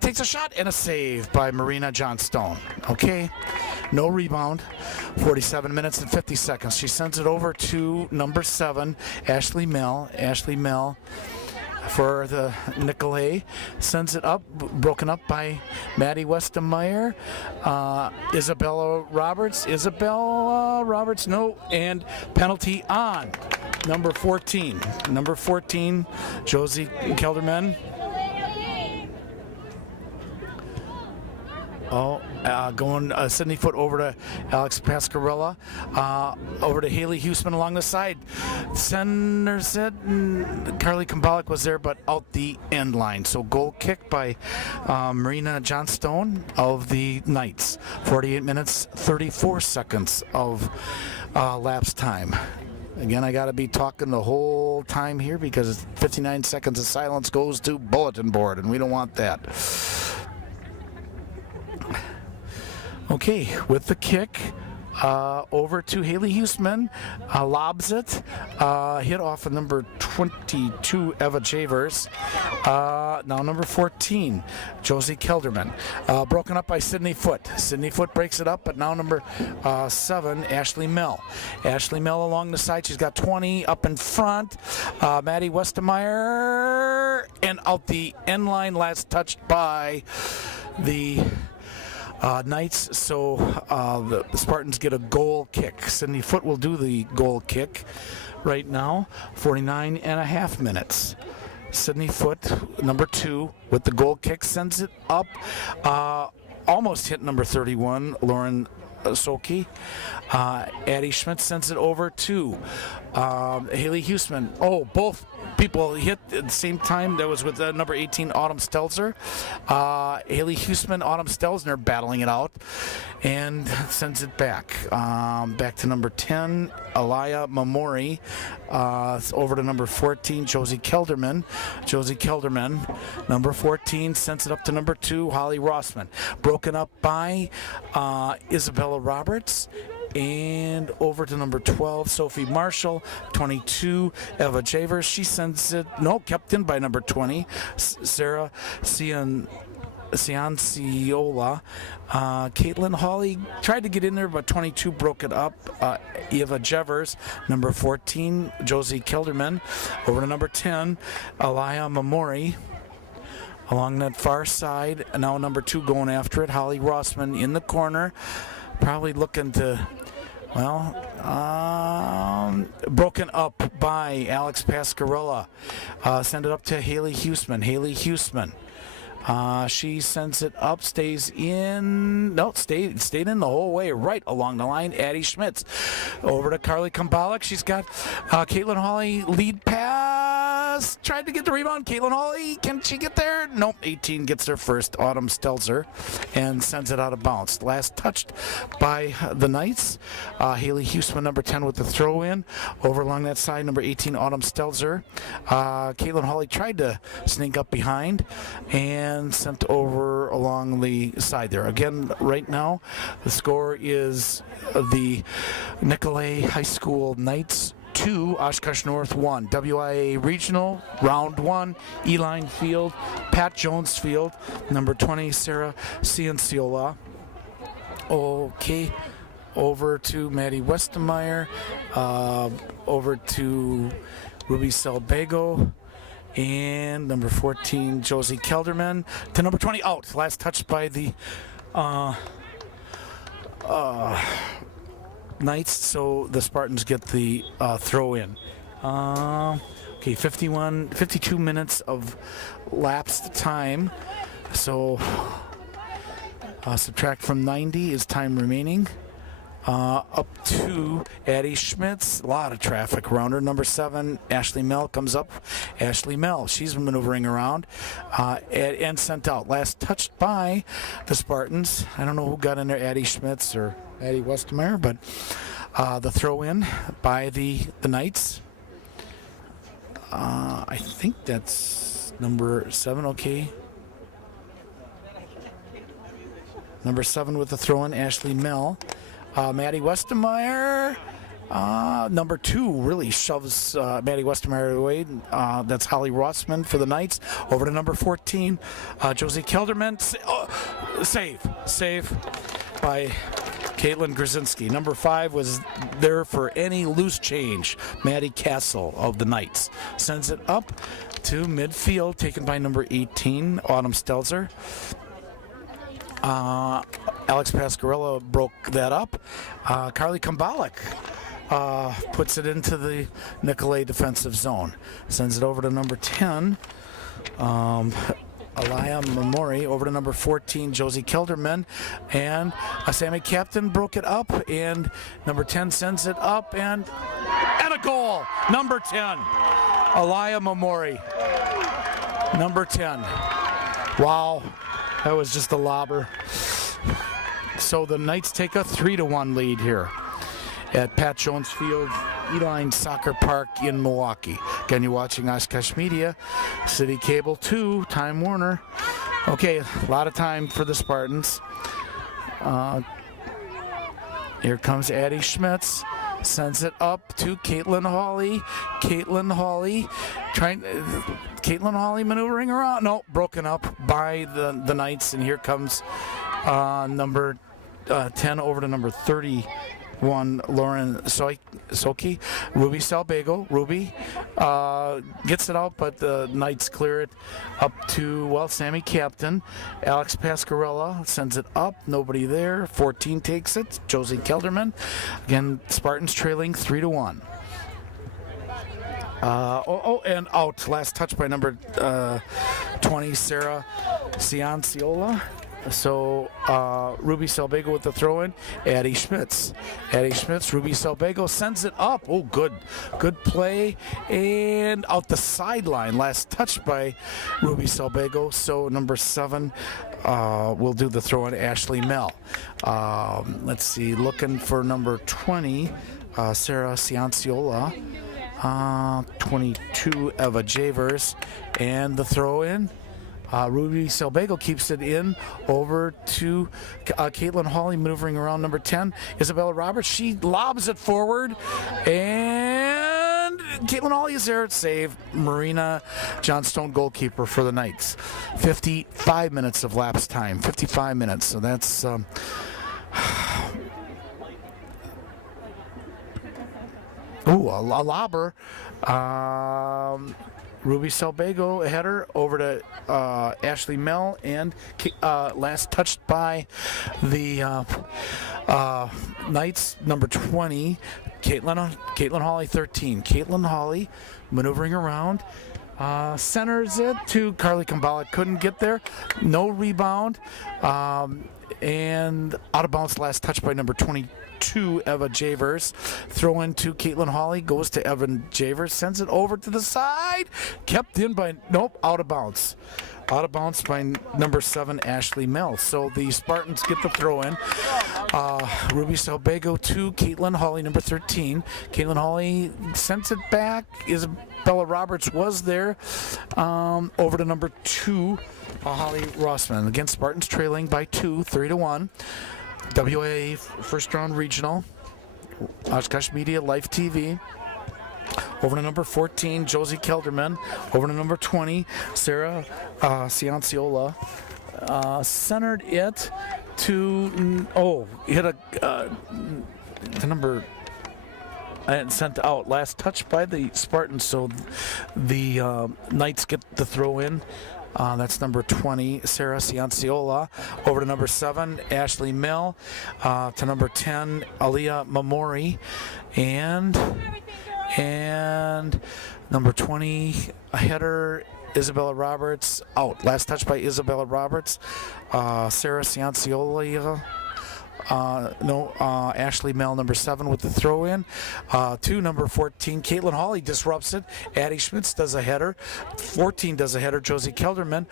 takes a shot and a save by Marina Johnstone. Okay, no rebound. 47 minutes and 50 seconds. She sends it over to number 7, Ashley Mell. For the Nicolet, sends it up, broken up by Maddie Westermeyer. Isabella Roberts, no, and penalty on number 14, Josie Kelderman. Going Sydney Foot over to Alex Pasquarella, over to Haley Huseman along the side. Centers it, and Carly Kambalek was there, but out the end line. So goal kick by Marina Johnstone of the Knights. 48 minutes, 34 seconds of lapse time. Again, I got to be talking the whole time here because 59 seconds of silence goes to bulletin board, and we don't want that. Okay, with the kick, over to Haley Huseman, lobs it, hit off of number 22, Eva Javers. Now number 14, Josie Kelderman. Broken up by Sydney Foote. Sydney Foote breaks it up, but now number 7, Ashley Mell. Ashley Mell along the side, she's got 20 up in front. Maddie Westemeyer, and out the end line, last touched by the Knights, so the Spartans get a goal kick. Sydney Foote will do the goal kick right now, 49 and a half minutes. Sydney Foote, number 2, with the goal kick, sends it up, almost hit number 31, Lauren Soki. Addie Schmidt sends it over to Haley Huseman. Oh, both people hit at the same time. That was with number 18, Autumn Stelzer. Haley Huseman, Autumn Stelzner battling it out and sends it back. Back to number 10, Alaya Mamori. Over to number 14, Josie Kelderman. Josie Kelderman, number 14, sends it up to number 2, Holly Rossman. Broken up by Isabella Roberts. And over to number 12, Sophie Marshall. 22, Eva Javers. She sends it, kept in by number 20, Sarah Cianciola. Caitlin Hawley tried to get in there, but 22 broke it up. Eva Jevers, number 14, Josie Kelderman. Over to number 10, Alaya Mamori. Along that far side, now number 2 going after it, Holly Rossman in the corner. Probably looking to, broken up by Alex Pascarella. Send it up to Haley Huseman. Haley Huseman. She sends it up, stayed in the whole way, right along the line. Addie Schmitz. Over to Carly Kumbalik. She's got Caitlin Hawley lead pass. Tried to get the rebound. Caitlin Hawley, can she get there? Nope. 18 gets there first. Autumn Stelzer, and sends it out of bounds. Last touched by the Knights. Haley Huseman, number 10, with the throw in. Over along that side, number 18, Autumn Stelzer. Caitlin Hawley tried to sneak up behind and sent over along the side there. Again, right now, the score is the Nicolet High School Knights 2, Oshkosh North 1. WIA Regional, Round 1, Eline Field, Pat Jones Field, number 20, Sarah Cianciola. Okay, over to Maddie Westemeyer, over to Ruby Salbago, and number 14, Josie Kelderman, to number 20, out. Last touched by the Knights, so the Spartans get the throw in. Okay, 52 minutes of lapsed time. So subtract from 90 is time remaining. Up to Addie Schmitz. A lot of traffic around her. Number 7, Ashley Mell comes up. Ashley Mell, she's maneuvering around and sent out. Last touched by the Spartans. I don't know who got in there, Addie Schmitz or Addie Westemeyer, but the throw in by the Knights. I think that's number 7, okay. Number 7 with the throw in, Ashley Mell. Maddie Westemeyer, number 2, really shoves Maddie Westemeyer away. That's Holly Rossman for the Knights. Over to number 14, Josie Kelderman. Save by Caitlin Grzinski. Number 5 was there for any loose change. Maddie Castle of the Knights sends it up to midfield, taken by number 18, Autumn Stelzer. Alex Pascarella broke that up. Carly Kumbalik puts it into the Nicolet defensive zone. Sends it over to number 10, Alaya Mamori. Over to number 14, Josie Kelderman. And Sammy Captain broke it up, and number 10 sends it up, and a goal! Number 10, Alaya Mamori. Number 10. Wow. That was just a lobber. So the Knights take a 3-1 lead here at Pat Jones Field, Eline Soccer Park in Milwaukee. Again, you're watching Oshkosh Media, City Cable 2, Time Warner. Okay, a lot of time for the Spartans. Here comes Addie Schmitz. Sends it up to Caitlin Hawley. Caitlin Hawley maneuvering around. No, broken up by the Knights. And here comes number 10 over to number 31, Lauren Soki. Ruby Salbago. Ruby gets it out, but the Knights clear it up to, Sammy Captain. Alex Pascarella sends it up. Nobody there. 14 takes it. Josie Kelderman. Again, Spartans trailing 3-1. And out. Last touch by number 20, Sarah Cianciola. So Ruby Salbago with the throw-in. Addie Schmitz. Ruby Salbago sends it up. Oh, good play. And out the sideline. Last touch by Ruby Salbago. So number 7 will do the throw-in. Ashley Mell. Let's see. Looking for number 20, Sarah Cianciola. 22, Eva Javers. And the throw-in. Ruby Salbago keeps it in over to Caitlin Hawley, maneuvering around number 10. Isabella Roberts, she lobs it forward, and Caitlin Hawley is there. Save. Marina Johnstone, goalkeeper for the Knights. 55 minutes of lapse time. 55 minutes. So that's ooh, a lobber. Ruby Salbago, a header over to Ashley Mell, and last touched by the Knights, number 20, Caitlin Hawley, 13. Caitlin Hawley maneuvering around, centers it to Carly Kambala. Couldn't get there. No rebound. And out of bounds, last touch by number 22, Eva Javers. Throw in to Caitlin Hawley, goes to Evan Javers, sends it over to the side. Kept in by, nope, out of bounds. Out of bounds by number 7, Ashley Mell. So the Spartans get the throw in. Ruby Salbago to Caitlin Hawley, number 13. Caitlin Hawley sends it back. Isabella Roberts was there. Over to number 2, Holly Rossman. Again, Spartans trailing by 2, 3-1. WA first round regional. Oshkosh Media Life TV. Over to number 14, Josie Kelderman. Over to number 20, Sarah Cianciola. Centered it to, hit the number, and sent out. Last touch by the Spartans, so the Knights get the throw in. That's number 20, Sarah Cianciola. Over to number 7, Ashley Mell. To number 10, Aliyah Mamori. And number 20, a header, Isabella Roberts, out. Last touch by Isabella Roberts. Sarah Cianciola. Ashley Mell, number 7, with the throw in. To number 14, Caitlin Hawley disrupts it. Addie Schmitz does a header. 14 does a header. Josie Kelderman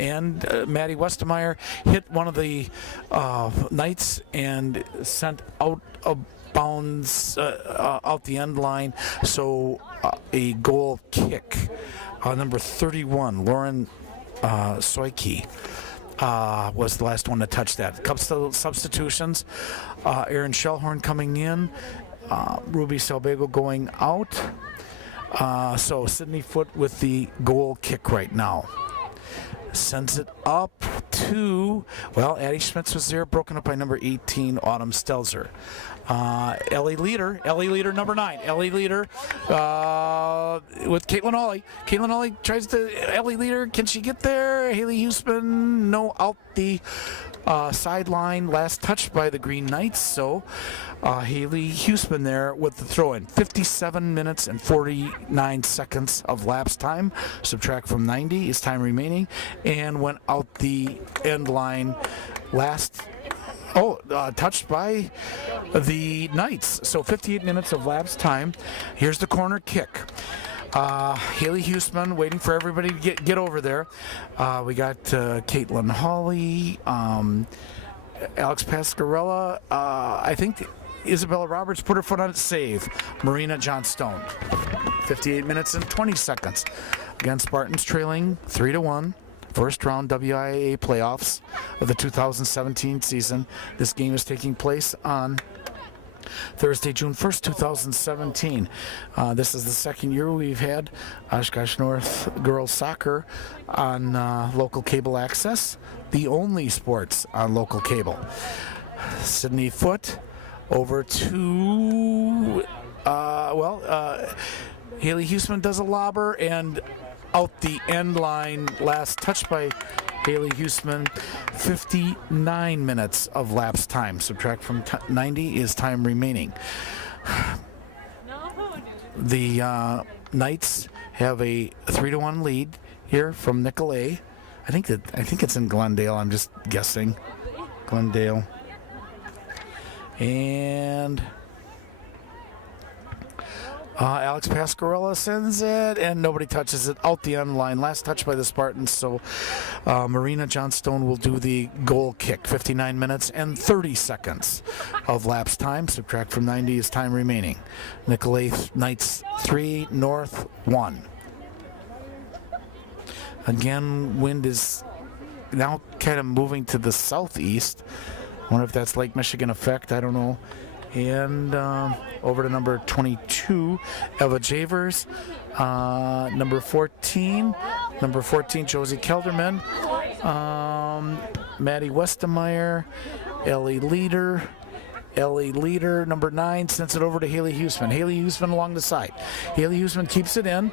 and Maddie Westemeyer hit one of the Knights and sent out of bounds out the end line. So a goal kick. Number 31, Lauren Soiki. Was the last one to touch that. Couple substitutions. Aaron Shellhorn coming in. Ruby Salbago going out. So Sydney Foote with the goal kick right now. Sends it up to, Addie Schmitz was there, broken up by number 18, Autumn Stelzer. Ellie Leader, number 9. Ellie Leader with Caitlin Hawley. Caitlin Hawley tries to, Ellie Leader, can she get there? Haley Huseman, no, out the sideline. Last touched by the Green Knights, so Haley Huseman there with the throw-in. 57 minutes and 49 seconds of lapse time. Subtract from 90 is time remaining, and went out the end line last. Touched by the Knights. So 58 minutes of lapse time. Here's the corner kick. Haley Huseman waiting for everybody to get over there. We got Caitlin Hawley, Alex Pascarella. I think Isabella Roberts put her foot on it. Save. Marina Johnstone. 58 minutes and 20 seconds. Again, Spartans trailing 3-1. first round WIAA playoffs of the 2017 season. This game is taking place on Thursday, June 1st, 2017. This is the second year we've had Oshkosh North girls soccer on local cable access, the only sports on local cable. Sydney Foot over to, Haley Huseman does a lobber and out the end line, last touch by Haley Huseman. 59 minutes of lapse time. Subtract from 90 is time remaining. The Knights have a 3-1 lead here from Nicolet. I think it's in Glendale. I'm just guessing. Glendale. And Alex Pascarella sends it, and nobody touches it out the end line. Last touch by the Spartans, so Marina Johnstone will do the goal kick. 59 minutes and 30 seconds of lapse time. Subtract from 90 is time remaining. Nicolet Knights 3, North 1. Again, wind is now kind of moving to the southeast. I wonder if that's Lake Michigan effect. I don't know. And over to number 22, Eva Javers. Number 14, Josie Kelderman. Maddie Westemeyer. Ellie Leader, number 9, sends it over to Haley Huseman. Haley Huseman along the side. Haley Huseman keeps it in.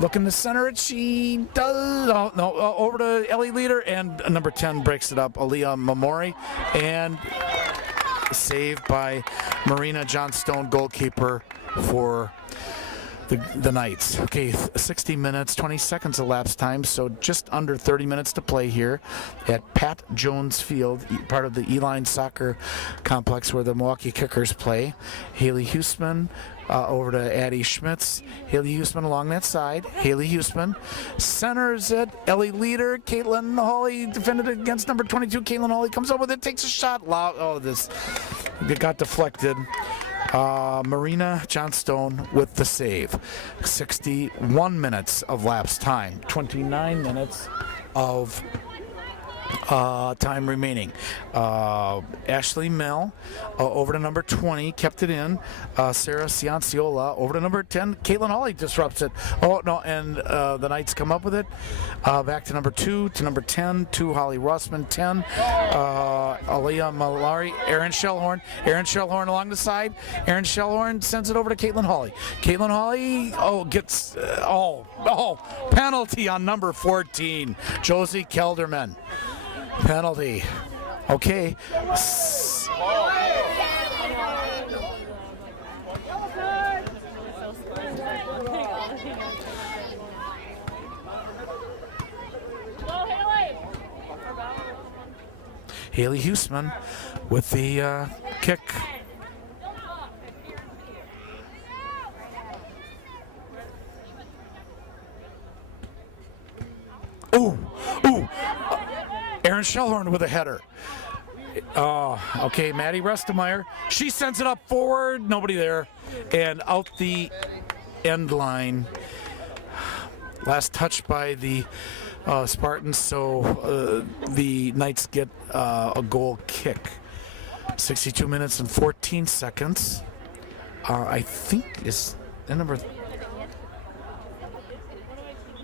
Looking to center it. She does. Oh, no. Over to Ellie Leader. And number 10 breaks it up. Aaliyah Mamori. And saved by Marina Johnstone, goalkeeper for the Knights. Okay, 60 minutes, 20 seconds elapsed time, so just under 30 minutes to play here at Pat Jones Field, part of the E-Line Soccer Complex where the Milwaukee Kickers play. Haley Huseman over to Addie Schmitz. Haley Huseman along that side. Haley Huseman centers it. Ellie Leader. Caitlin Hawley defended against number 22. Caitlin Hawley comes up with it, takes a shot. It got deflected. Marina Johnstone with the save. 61 minutes of lapse time. 29 minutes of time remaining. Ashley Mell over to number 20, kept it in. Sarah Cianciola over to number 10. Caitlin Hawley disrupts it. Oh, no, and the Knights come up with it. Back to number 2, to number 10, to Holly Rossman, 10. Aaliyah Malari, Erin Shellhorn. Erin Shellhorn along the side. Erin Shellhorn sends it over to Caitlin Hawley. Caitlin Hawley, gets, penalty on number 14, Josie Kelderman. Penalty. Okay. Haley Huseman with the kick. Erin Shellhorn with a header. Okay, Maddie Restemeyer. She sends it up forward. Nobody there. And out the end line. Last touch by the Spartans, so the Knights get a goal kick. 62 minutes and 14 seconds. I think it's number...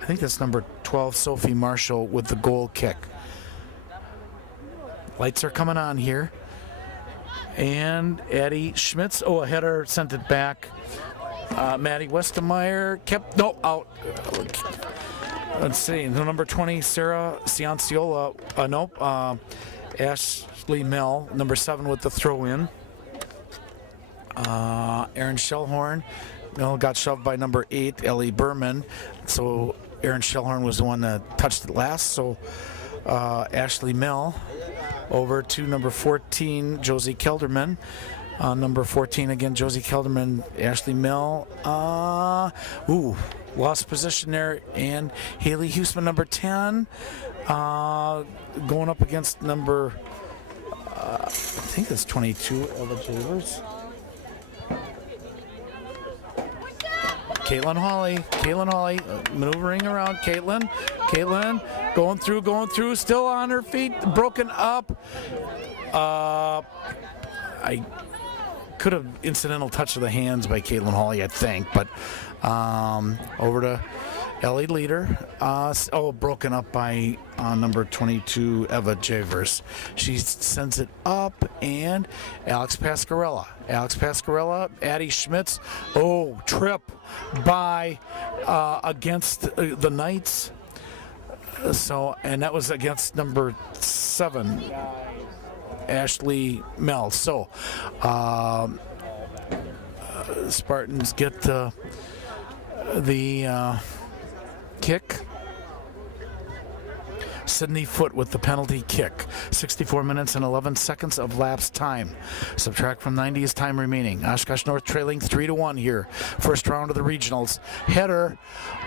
I think that's number 12, Sophie Marshall, with the goal kick. Lights are coming on here. And Addie Schmitz, a header, sent it back. Maddie Westemeyer out. Let's see, the number 20, Sarah Cianciola, Ashley Mell, number 7 with the throw in. Erin Shellhorn, got shoved by number 8, Ellie Berman. So Erin Shellhorn was the one that touched it last. So Ashley Mell over to number 14, Josie Kelderman. Number 14 again, Josie Kelderman, Ashley Mell. Lost position there, and Haley Huseman, number 10, going up against number, I think that's 22, Ella Javers. Caitlin Hawley, maneuvering around. Caitlin, going through, still on her feet, broken up. I could have incidental touch of the hands by Caitlin Hawley, I think, but over to Ellie Leader. Broken up by number 22, Eva Javers. She sends it up, and Alex Pascarella, Addie Schmitz. Oh, trip by against the Knights. And that was against number 7, Ashley Mell. So, Spartans get the kick. Sydney Foote with the penalty kick. 64 minutes and 11 seconds of lapse time. Subtract from 90 is time remaining. Oshkosh North trailing 3-1 here. First round of the regionals. Header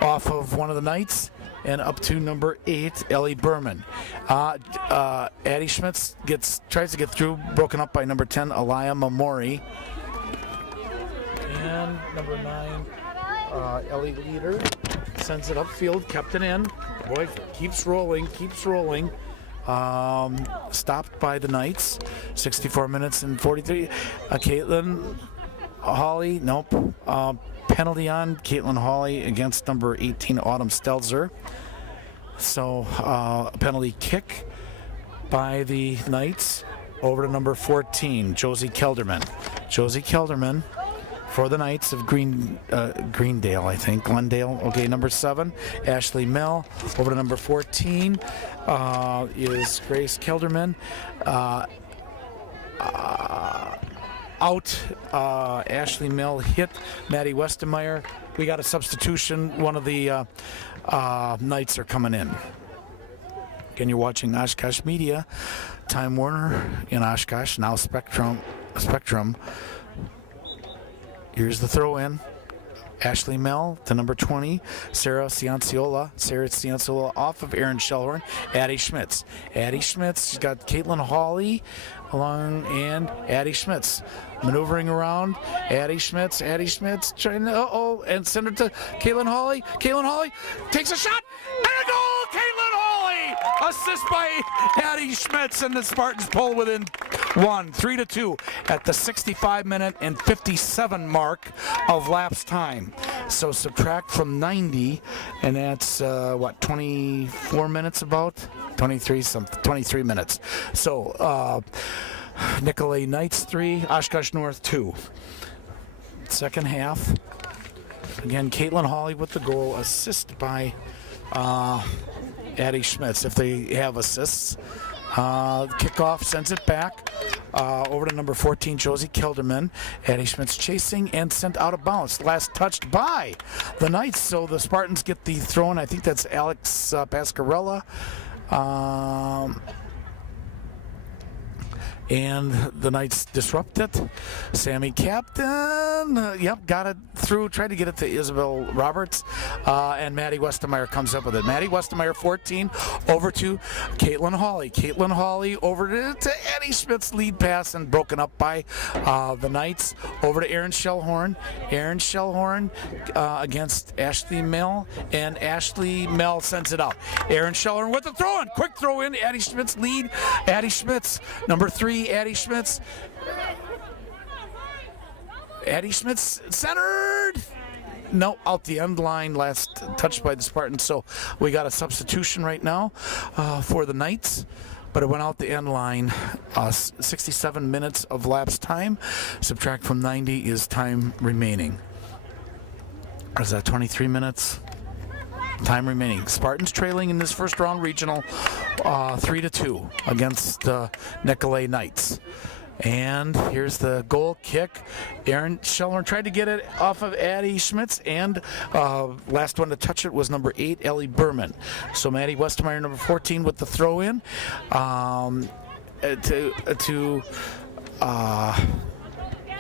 off of one of the Knights and up to number 8, Ellie Berman. Addie Schmitz tries to get through, broken up by number 10, Alaya Mamori. And number 9, Ellie Leader sends it upfield, kept it in. Boy, keeps rolling. Stopped by the Knights. 64 minutes and 43. Caitlin Hawley, nope. Penalty on Caitlin Hawley against number 18, Autumn Stelzer. So, penalty kick by the Knights over to number 14, Josie Kelderman. For the Knights of Greendale, I think. Glendale. Okay, number 7, Ashley Mell. Over to number 14 is Grace Kelderman. Out. Ashley Mell hit Maddie Westermeyer. We got a substitution. One of the Knights are coming in. Again, you're watching Oshkosh Media. Time Warner in Oshkosh, now Spectrum. Here's the throw in. Ashley Mell to number 20, Sarah Cianciola off of Erin Shellhorn. Addie Schmitz. She's got Caitlin Hawley along, and Addie Schmitz maneuvering around. Addie Schmitz trying to, and send it to Caitlin Hawley. Takes a shot, and a goal! Caitlin Hawley! Assist by Addie Schmitz, and the Spartans pull within 3-2 at the 65-minute and 57 mark of lapse time. So subtract from 90, and that's 24 minutes about? 23 minutes. So Nicolet Knights 3, Oshkosh North 2. Second half. Again, Caitlin Hawley with the goal, assist by Addie Schmitz, if they have assists. Kickoff sends it back over to number 14, Josie Kelderman. Addie Schmitz chasing and sent out of bounds. Last touched by the Knights, so the Spartans get the throw in. I think that's Alex Pascarella. And the Knights disrupt it. Sammy Captain, got it through, tried to get it to Isabel Roberts, and Maddie Westermeyer comes up with it. Maddie Westermeyer, 14, over to Caitlin Hawley over to Addie Schmidt's lead pass, and broken up by the Knights. Over to Erin Shellhorn. Against Ashley Mell, and Ashley Mell sends it out. Erin Shellhorn with the throw-in, quick throw-in, Addie Schmidt's lead. Addie Schmitz, number 3, Addie Schmitz centered. No, out the end line, last touched by the Spartans. So we got a substitution right now for the Knights, but it went out the end line. 67 minutes of lapse time. Subtract from 90 is time remaining. Or is that 23 minutes? Time remaining. Spartans trailing in this first round regional 3-2 against the Nicolet Knights. And here's the goal kick. Erin Shellhorn tried to get it off of Addie Schmitz, and last one to touch it was number 8, Ellie Berman. So Maddie Westermeyer, number 14, with the throw in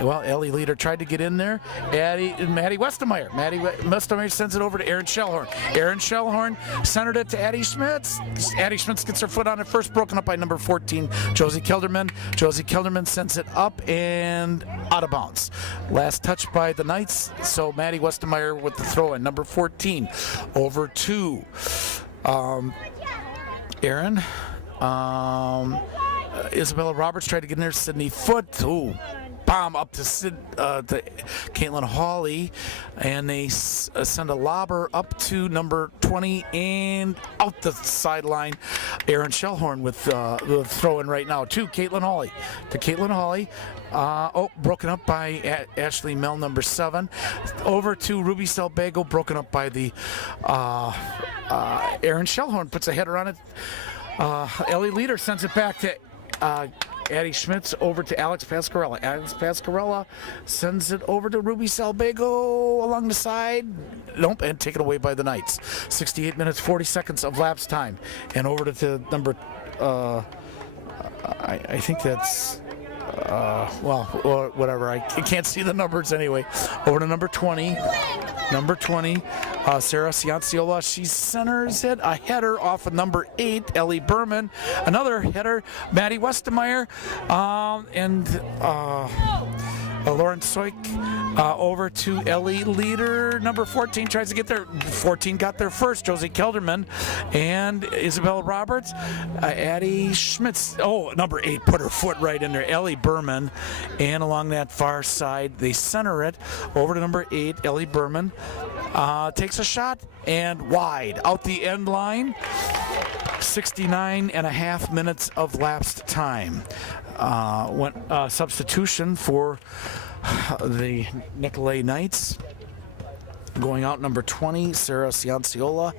Well, Ellie Leader tried to get in there. Maddie Westermeyer. Maddie Westermeyer sends it over to Aaron Shellhorn. Aaron Shellhorn centered it to Addie Schmitz. Addie Schmitz gets her foot on it first, broken up by number 14, Josie Kelderman. Josie Kelderman sends it up and out of bounds. Last touch by the Knights, so Maddie Westermeyer with the throw in. Number 14 over to Aaron. Isabella Roberts tried to get in there. Sydney Foote. Ooh. Bomb up to Caitlin Hawley, and they send a lobber up to number 20 and out the sideline. Aaron Shellhorn with the throw in right now to Caitlin Hawley. Broken up by Ashley Mell, number 7. Over to Ruby Selbago, broken up by the Aaron Shellhorn, puts a header on it. Ellie Leader sends it back to Addie Schmitz over to Alex Pascarella. Alex Pascarella sends it over to Ruby Salbago along the side. Nope, and taken away by the Knights. 68 minutes, 40 seconds of lapse time. And over to number, I think that's, or whatever. I can't see the numbers anyway. Over to number 20. Sarah Cianciola, she centers it. A header off of number 8, Ellie Berman. Another header, Maddie Westermeyer. Lauren Soik over to Ellie Leader. Number 14 tries to get there. 14 got there first. Josie Kelderman and Isabella Roberts. Addie Schmitz. Number 8 put her foot right in there. Ellie Berman. And along that far side, they center it over to number 8, Ellie Berman. Takes a shot and wide out the end line. 69 and a half minutes of lapsed time. Substitution for the Nicolet Knights. Going out number 20, Sarah Cianciola,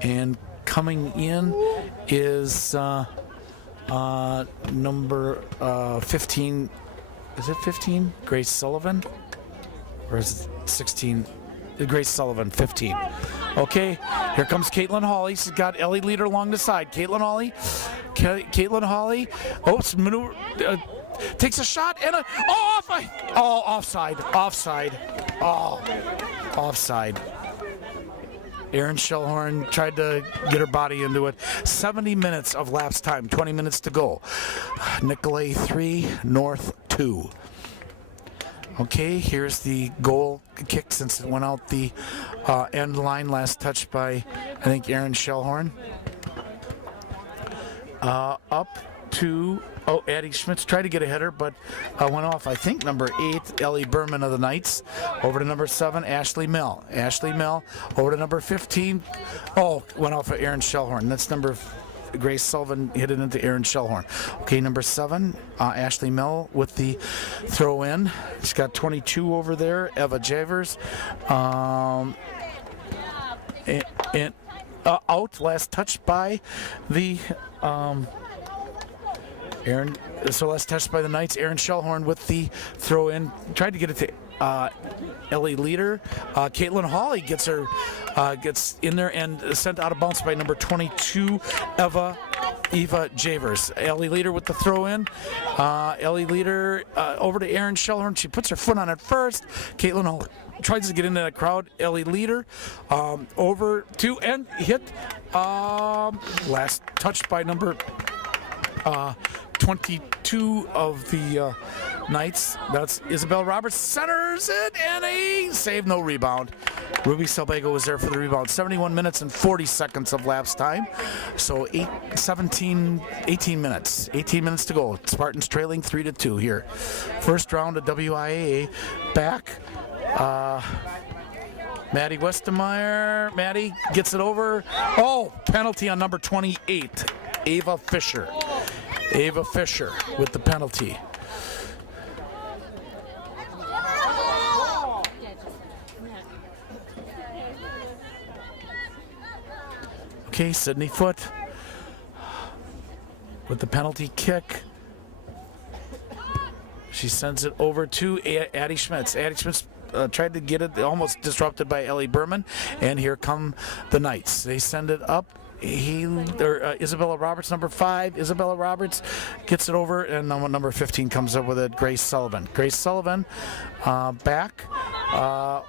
and coming in is number 15. Is it 15? Grace Sullivan, or is it 16? Grace Sullivan, 15. Okay, here comes Caitlin Hawley. She's got Ellie Leader along the side. Caitlin Hawley. Takes a shot and offside. Offside. Aaron Shellhorn tried to get her body into it. 70 minutes of lapse time, 20 minutes to go. Nicolet 3, North 2. Okay, here's the goal kick since it went out the end line. Last touch by, I think, Aaron Shellhorn. Up to, Addie Schmitz tried to get a header, but went off, I think, number 8, Ellie Berman of the Knights. Over to number 7, Ashley Mell. Over to number 15. Went off of Aaron Shellhorn. That's number Grace Sullivan hit it into Aaron Shellhorn. Okay, number 7, Ashley Mell with the throw in. She's got 22 over there. Eva Javers. Out. Last touch by the Aaron. So last touch by the Knights. Aaron Shellhorn with the throw in. Tried to get it to Ellie Leader. Caitlin Hawley gets in there and sent out of bounds by number 22, Eva Javers. Ellie Leader with the throw in. Ellie Leader over to Aaron Shellhorn. She puts her foot on it first. Caitlin Hawley tries to get into that crowd. Ellie Leader over to and hit. Last touch by number 22 of the Knights. That's Isabel Roberts. Centers it and a save, no rebound. Ruby Selbago was there for the rebound. 71 minutes and 40 seconds of lapse time. So 18 minutes. 18 minutes to go. Spartans trailing 3-2 here. First round of WIAA back. Maddie Westermeyer. Maddie gets it over. Penalty on number 28, Ava Fisher. Ava Fisher with the penalty. Okay, Sydney Foote with the penalty kick. She sends it over to Addie Schmitz. Addie Schmitz tried to get it, almost disrupted by Ellie Berman. And here come the Knights. They send it up. Isabella Roberts, number 5. Isabella Roberts gets it over, and number 15 comes up with it, Grace Sullivan. Grace Sullivan back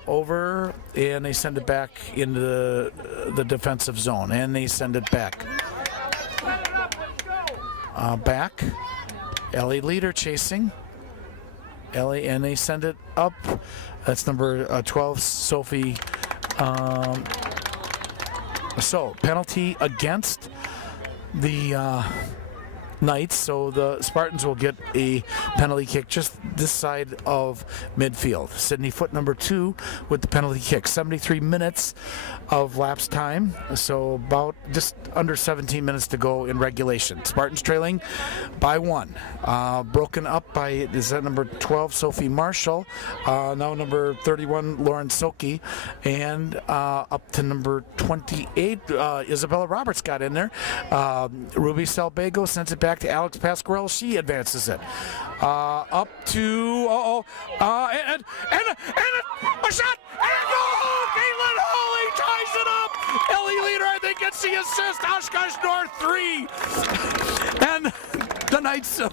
over, and they send it back into the defensive zone, and they send it back. Back. Ellie Leader chasing. Ellie, and they send it up. That's number 12, Sophie. So penalty against the Knights, so the Spartans will get a penalty kick just this side of midfield. Sydney Foote, number 2, with the penalty kick. 73 minutes of lapse time, so about just under 17 minutes to go in regulation. Spartans trailing by 1. Broken up by, is that number 12, Sophie Marshall, now number 31, Lauren Soki, and up to number 28, Isabella Roberts got in there. Ruby Salbago sends it back to Alex Pasquarella. She advances it up to and a shot and a goal. Caitlin Hawley ties it up. Ellie Leader, I think, gets the assist. Oshkosh North 3, and the Knights of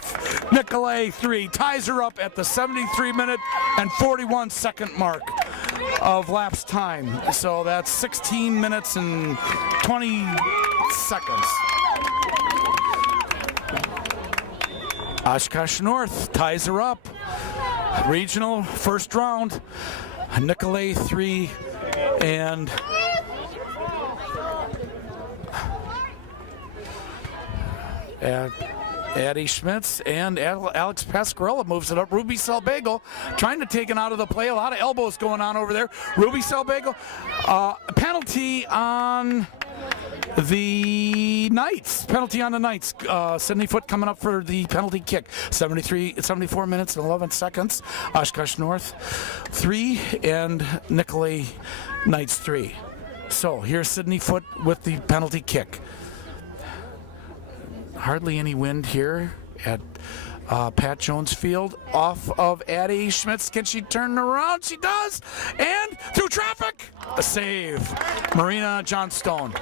Nicolet 3 ties her up at the 73-minute and 41-second mark of lapse time. So that's 16 minutes and 20 seconds. Oshkosh North ties her up. Regional first round. Nicolet 3 and Addie Schmitz and Alex Pasquarella moves it up. Ruby Salbago trying to take it out of the play. A lot of elbows going on over there. Ruby Salbago, penalty on the Knights. Penalty on the Knights. Sydney Foote coming up for the penalty kick. 74 minutes and 11 seconds. Oshkosh North 3 and Nicolet Knights 3. So here's Sydney Foote with the penalty kick. Hardly any wind here at Pat Jones Field. Off of Addie Schmitz. Can she turn around? She does. And through traffic, a save. Marina Johnstone.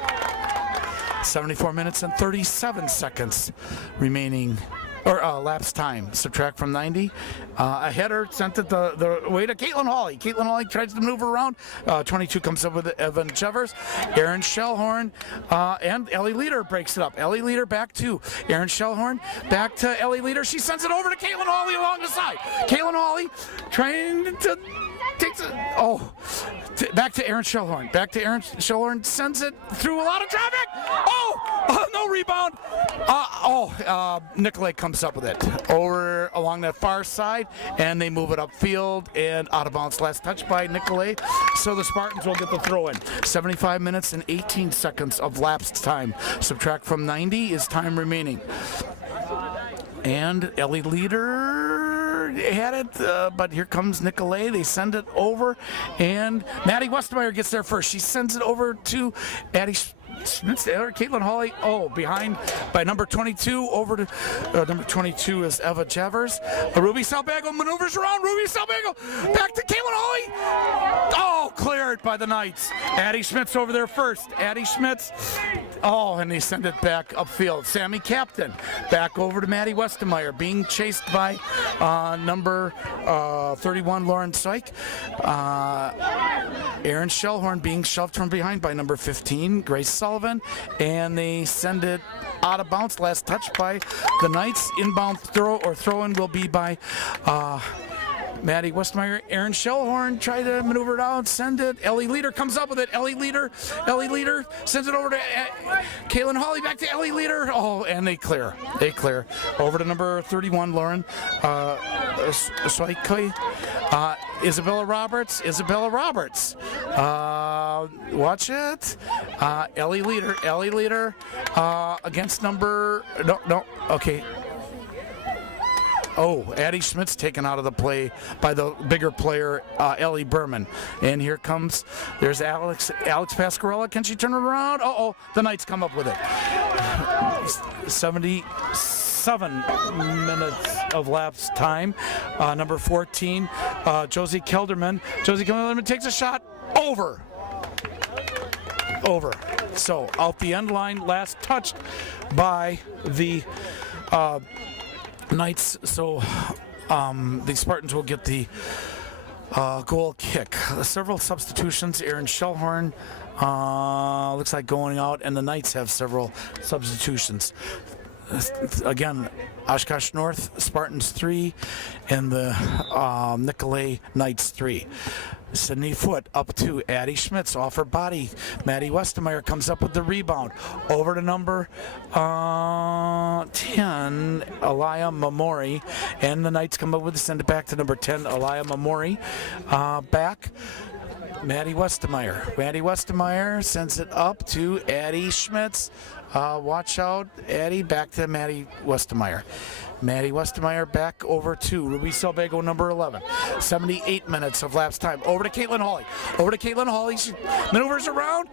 74 minutes and 37 seconds remaining, or lapse time. Subtract from 90. A header sent it the way to Caitlin Hawley. Caitlin Hawley tries to maneuver around. 22 comes up with Evan Jevers. Aaron Shellhorn and Ellie Leader breaks it up. Ellie Leader back to Aaron Shellhorn. Back to Ellie Leader. She sends it over to Caitlin Hawley along the side. Caitlin Hawley trying to take it. Back to Aaron Shellhorn. Back to Aaron Shellhorn. Sends it through a lot of traffic. No rebound. Nicolet comes up with it over along that far side, and they move it upfield and out of bounds. Last touch by Nicolet, so the Spartans will get the throw in. 75 minutes and 18 seconds of lapsed time. Subtract from 90 is time remaining. And Ellie Leader had it, but here comes Nicolet. They send it over, and Maddie Westmeyer gets there first. She sends it over to Addie Schmitz, Caitlin Hawley, behind by number 22, over to number 22 is Eva Jevers. Ruby Salbago maneuvers around. Ruby Salbago back to Caitlin Hawley. Cleared by the Knights. Addie Schmitz over there first. Addie Schmitz. And they send it back upfield. Sammy Captain back over to Maddie Westmeyer, being chased by number 31, Lauren Syke. Aaron Shellhorn being shoved from behind by number 15, Grace Sullivan, and they send it out of bounds. Last touch by the Knights. Inbound throw-in will be by Maddie Westmeyer. Aaron Shellhorn tried to maneuver it out, send it. Ellie Leader comes up with it. Ellie Leader sends it over to Caitlin Hawley, back to Ellie Leader. And they clear. Over to number 31, Lauren Swaikoi. Isabella Roberts. Watch it. Ellie Leader against number, okay. Addie Schmitz taken out of the play by the bigger player, Ellie Berman. And here comes, there's Alex Pasquarella. Can she turn it around? The Knights come up with it. 77 minutes of lapse time. Number 14, Josie Kelderman. Josie Kelderman takes a shot. Over. So out the end line, last touched by the Knights. So the Spartans will get the goal kick. Several substitutions. Aaron Shellhorn looks like going out, and the Knights have several substitutions. Again, Oshkosh North Spartans 3 and the Nicolet Knights 3. Sydney Foote up to Addie Schmitz off her body. Maddie Westermeyer comes up with the rebound. Over to number 10, Alaya Mamori. And the Knights come up with the send it back to number 10, Alaya Mamori. Back. Maddie Westermeyer. Maddie Westermeyer sends it up to Addie Schmitz. Watch out, Addie. Back to Maddie Westermeyer. Maddie Westermeyer back over to Ruby Selbago, number 11. 78 minutes of lapse time. Over to Caitlin Hawley. Over to Caitlin Hawley. She maneuvers around.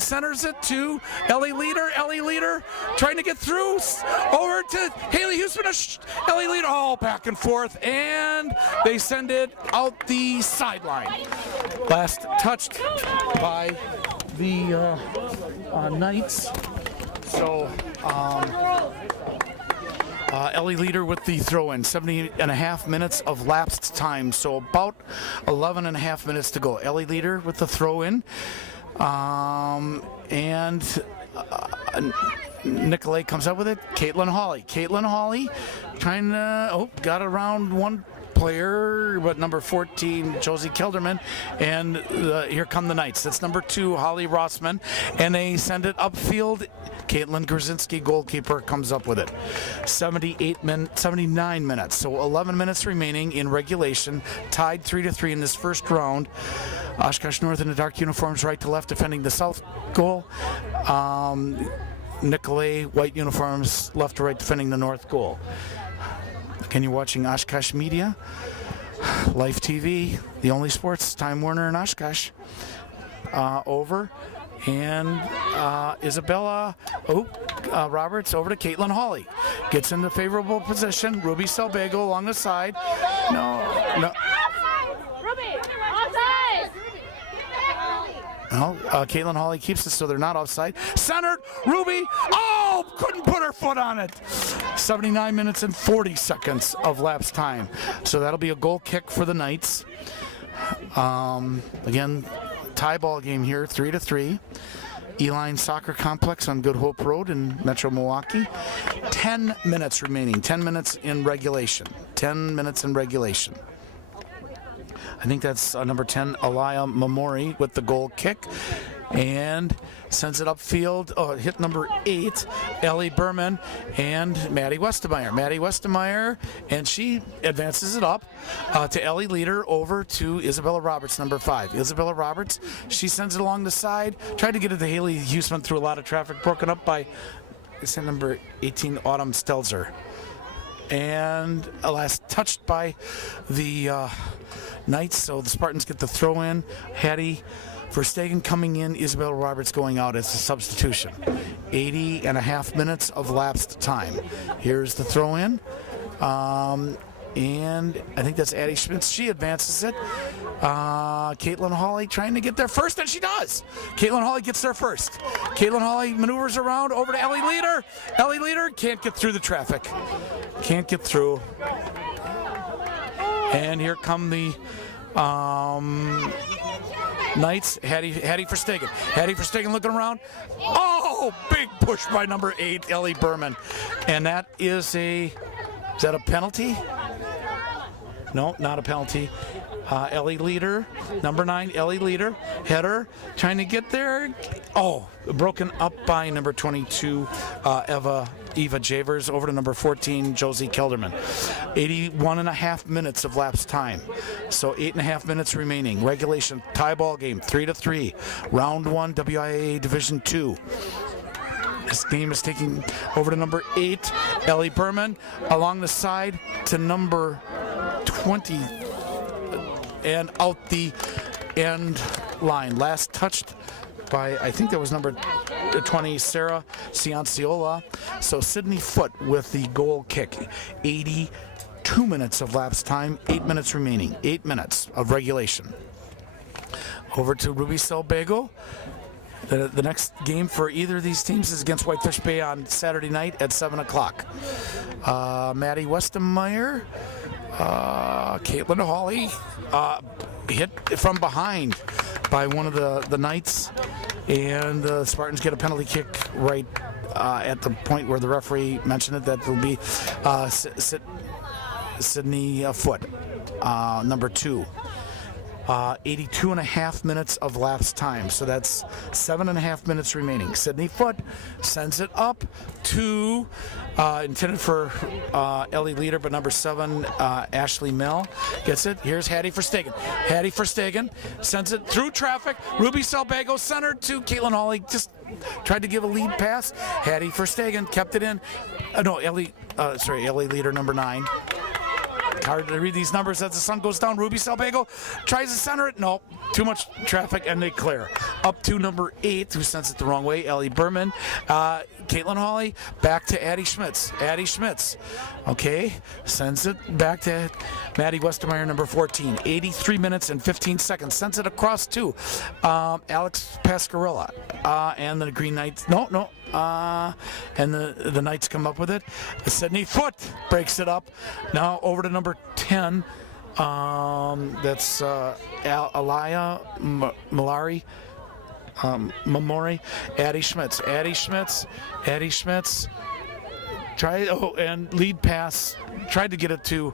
Centers it to Ellie Leader. Ellie Leader trying to get through. Over to Haley Houston. Ellie Leader. Oh, back and forth. And they send it out the sideline. Last touched by the Knights. So, Ellie Leader with the throw-in, 70 and a half minutes of lapsed time, so about 11 and a half minutes to go. Ellie Leader with the throw-in, and Nicolet comes up with it. Caitlin Hawley. Caitlin Hawley trying to, got around one player, but number 14, Josie Kelderman, and here come the Knights. That's number 2, Holly Rossman, and they send it upfield. Caitlin Grzinski, goalkeeper, comes up with it. 79 minutes, so 11 minutes remaining in regulation, tied 3-3 in this first round. Oshkosh North in the dark uniforms, right to left, defending the south goal. Nicolet, white uniforms, left to right, defending the north goal. Again, you're watching Oshkosh Media, Life TV, the only sports, Time Warner and Oshkosh. Over, and Isabella Roberts over to Caitlin Hawley. Gets into favorable position. Ruby Selbago along the side. No. No, Caitlin Hawley keeps it so they're not offside. Centered, Ruby, couldn't put her foot on it. 79 minutes and 40 seconds of lapse time. So that'll be a goal kick for the Knights. Again, tie ball game here, 3-3. Eline Soccer Complex on Good Hope Road in Metro Milwaukee. 10 minutes remaining, 10 minutes in regulation. 10 minutes in regulation. I think that's number 10, Alaya Mamori with the goal kick. And sends it upfield. Hit number 8, Ellie Berman and Maddie Westermeyer. Maddie Westermeyer, and she advances it up to Ellie Leader over to Isabella Roberts, number 5. Isabella Roberts, she sends it along the side. Tried to get it to Haley Huseman through a lot of traffic. Broken up by, number 18, Autumn Stelzer. And last touched by the Knights, so the Spartans get the throw in. Hattie Verstegen coming in, Isabel Roberts going out as a substitution. 80 and a half minutes of lapsed time. Here's the throw in. And I think that's Addie Schmitz. She advances it. Caitlin Hawley trying to get there first, and she does. Caitlin Hawley gets there first. Caitlin Hawley maneuvers around over to Ellie Leader. Ellie Leader can't get through the traffic. Can't get through. And here come the Knights. Hattie Verstegen. Hattie Verstegen looking around. Big push by number 8, Ellie Berman. And that is is that a penalty? No, not a penalty. Ellie Leader, number 9, Ellie Leader, header, trying to get there. Broken up by number 22, Eva Javers, over to number 14, Josie Kelderman. 81 and a half minutes of lapse time. So 8 and a half minutes remaining. Regulation tie ball game, 3-3. Round 1, WIAA Division 2. This game is taking over to number 8, Ellie Berman, along the side to number 20, and out the end line. Last touched by, I think that was number 20, Sarah Cianciola. So Sydney Foote with the goal kick. 82 minutes of lapse time, 8 minutes remaining, 8 minutes of regulation. Over to Ruby Selbago. The next game for either of these teams is against Whitefish Bay on Saturday night at 7 o'clock. Maddie Westermeyer, Caitlin Hawley, hit from behind by one of the Knights, and the Spartans get a penalty kick right at the point where the referee mentioned it. That will be Sydney Foote, number 2. 82 and a half minutes of lapse time, so that's 7.5 minutes remaining. Sydney Foote sends it up to intended for Ellie Leader, but number 7 Ashley Mell gets it. Here's Hattie Verstegen. Hattie Verstegen sends it through traffic. Ruby Salbago centered to Caitlin Hawley, just tried to give a lead pass. Hattie Verstegen kept it in. Ellie Leader, number 9. Hard to read these numbers as the sun goes down. Ruby Salbago tries to center it. No, too much traffic, and they clear. Up to number 8, who sends it the wrong way, Ellie Berman. Caitlin Hawley back to Addie Schmitz. Addie Schmitz, okay, sends it back to Maddie Westermeyer, number 14. 83 minutes and 15 seconds. Sends it across to Alex Pascarella. And the Green Knights, and the Knights come up with it. Sydney Foote breaks it up. Now over to number 10. That's Alaya Malari. Mamori, Addie Schmitz, and lead pass, tried to get it to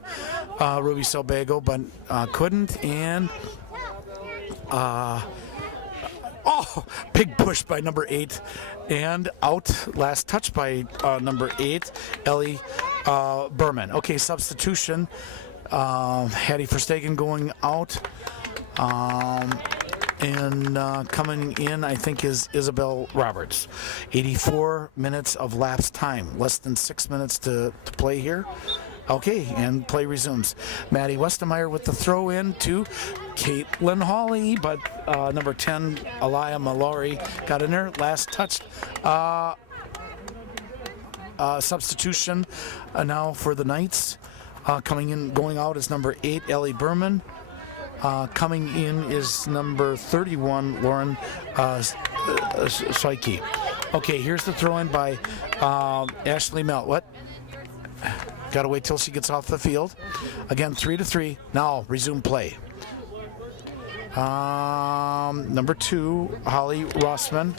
Ruby Salbago, but couldn't, and big push by number 8, and out, last touch by number 8, Ellie Berman. Okay, substitution, Hattie Verstegen going out, and coming in, I think, is Isabel Roberts. 84 minutes of lapse time. Less than 6 minutes to play here. Okay, and play resumes. Maddie Westermeyer with the throw in to Caitlin Hawley, but number 10, Alaya Mallory, got in there. Last touched. Substitution now for the Knights. Coming in, going out is number 8, Ellie Berman. Coming in is number 31, Lauren Psyche. Okay, here's the throw in by Ashley Melt. What? Got to wait till she gets off the field. Again, 3-3. Now resume play. Number 2, Holly Rossman,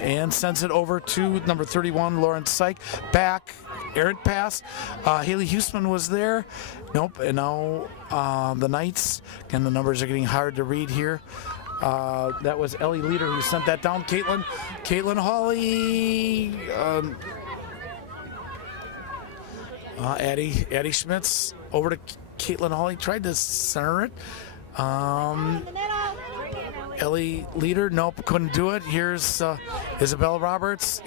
and sends it over to number 31, Lauren Syke. Back, errant pass. Haley Huseman was there. Nope, and now the Knights, again, the numbers are getting hard to read here. That was Ellie Leader who sent that down. Caitlin Hawley, Addie Schmitz over to Caitlin Hawley, tried to center it. Ellie Leader, nope, couldn't do it. Here's Isabel Roberts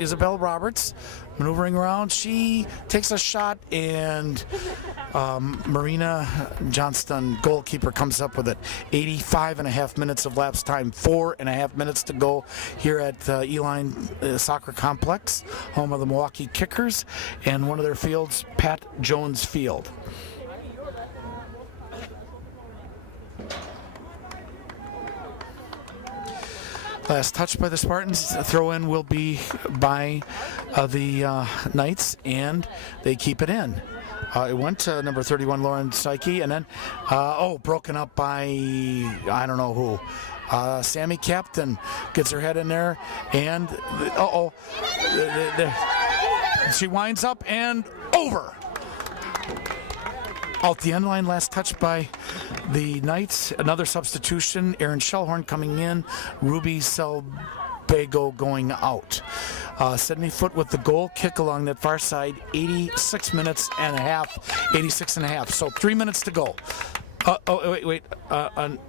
maneuvering around. She takes a shot, and Marina Johnston, goalkeeper, comes up with it. 85.5 minutes of lapse time, 4.5 minutes to go here at Eline Soccer Complex, home of the Milwaukee Kickers, and one of their fields, Pat Jones Field. Last touch by the Spartans. A throw-in will be by the Knights, and they keep it in. It went to number 31, Lauren Psyche, and then, broken up by, I don't know who. Sammy Captain gets her head in there, and, she winds up and over. Out the end line, last touch by the Knights. Another substitution, Aaron Shellhorn coming in, Ruby Salbago going out. Sydney Foote with the goal kick along that far side, 86 and a half. So 3 minutes to go. Wait. I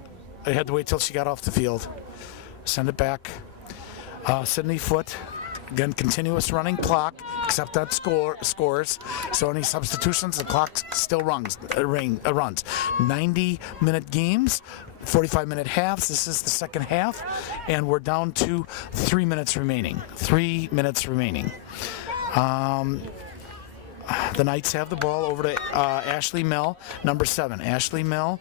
had to wait till she got off the field. Send it back. Sydney Foote. Again, continuous running clock, except that scores. So any substitutions, the clock still runs. 90-minute games, 45-minute halves. This is the second half, and we're down to 3 minutes remaining. 3 minutes remaining. The Knights have the ball over to Ashley Mell, number 7. Ashley Mell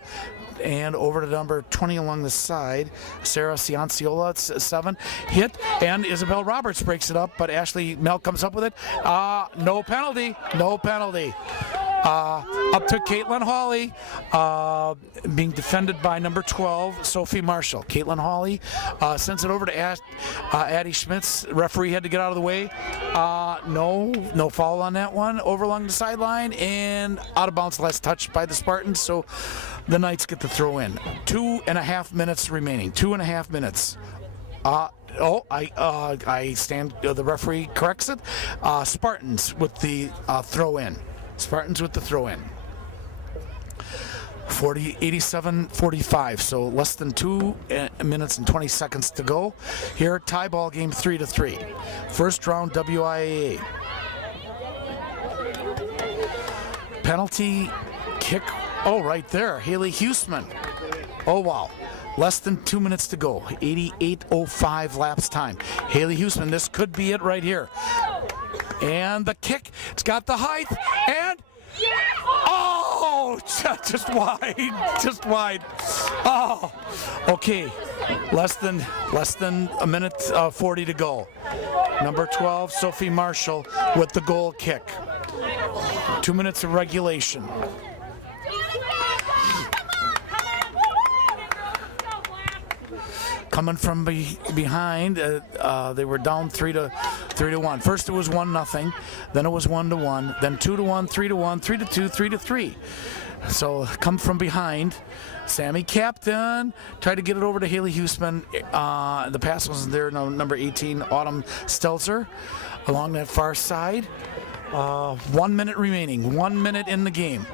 and over to number 20 along the side. Sarah Cianciola, it's 7. Hit, and Isabel Roberts breaks it up, but Ashley Mel comes up with it. No penalty. No penalty. Up to Caitlin Hawley, being defended by number 12, Sophie Marshall. Caitlin Hawley sends it over to Addie Schmitz. Referee had to get out of the way. No foul on that one. Over along the sideline and out of bounds, last touch by the Spartans. So the Knights get the throw in. 2.5 minutes remaining. 2.5 minutes. I stand. The referee corrects it. Spartans with the throw in. Spartans with the throw in. 87-45, so less than 2 minutes and 20 seconds to go. Here, tie ball game 3-3. First round WIAA. Penalty kick. Oh, right there. Haley Huseman. Oh, wow. Less than 2 minutes to go. 88:05 lapse time. Haley Huseman, this could be it right here. And the kick, it's got the height, and oh, just wide. Oh, okay. Less than a minute 40 to go. Number 12, Sophie Marshall with the goal kick. 2 minutes of regulation. Coming from behind, they were down 3-1. First it was 1-0, then it was 1-1, then 2-1, 3-1, 3-2, 3-3. So come from behind. Sammy Captain tried to get it over to Haley Huseman. The pass wasn't there. No, number 18, Autumn Stelzer, along that far side. 1 minute remaining. 1 minute in the game.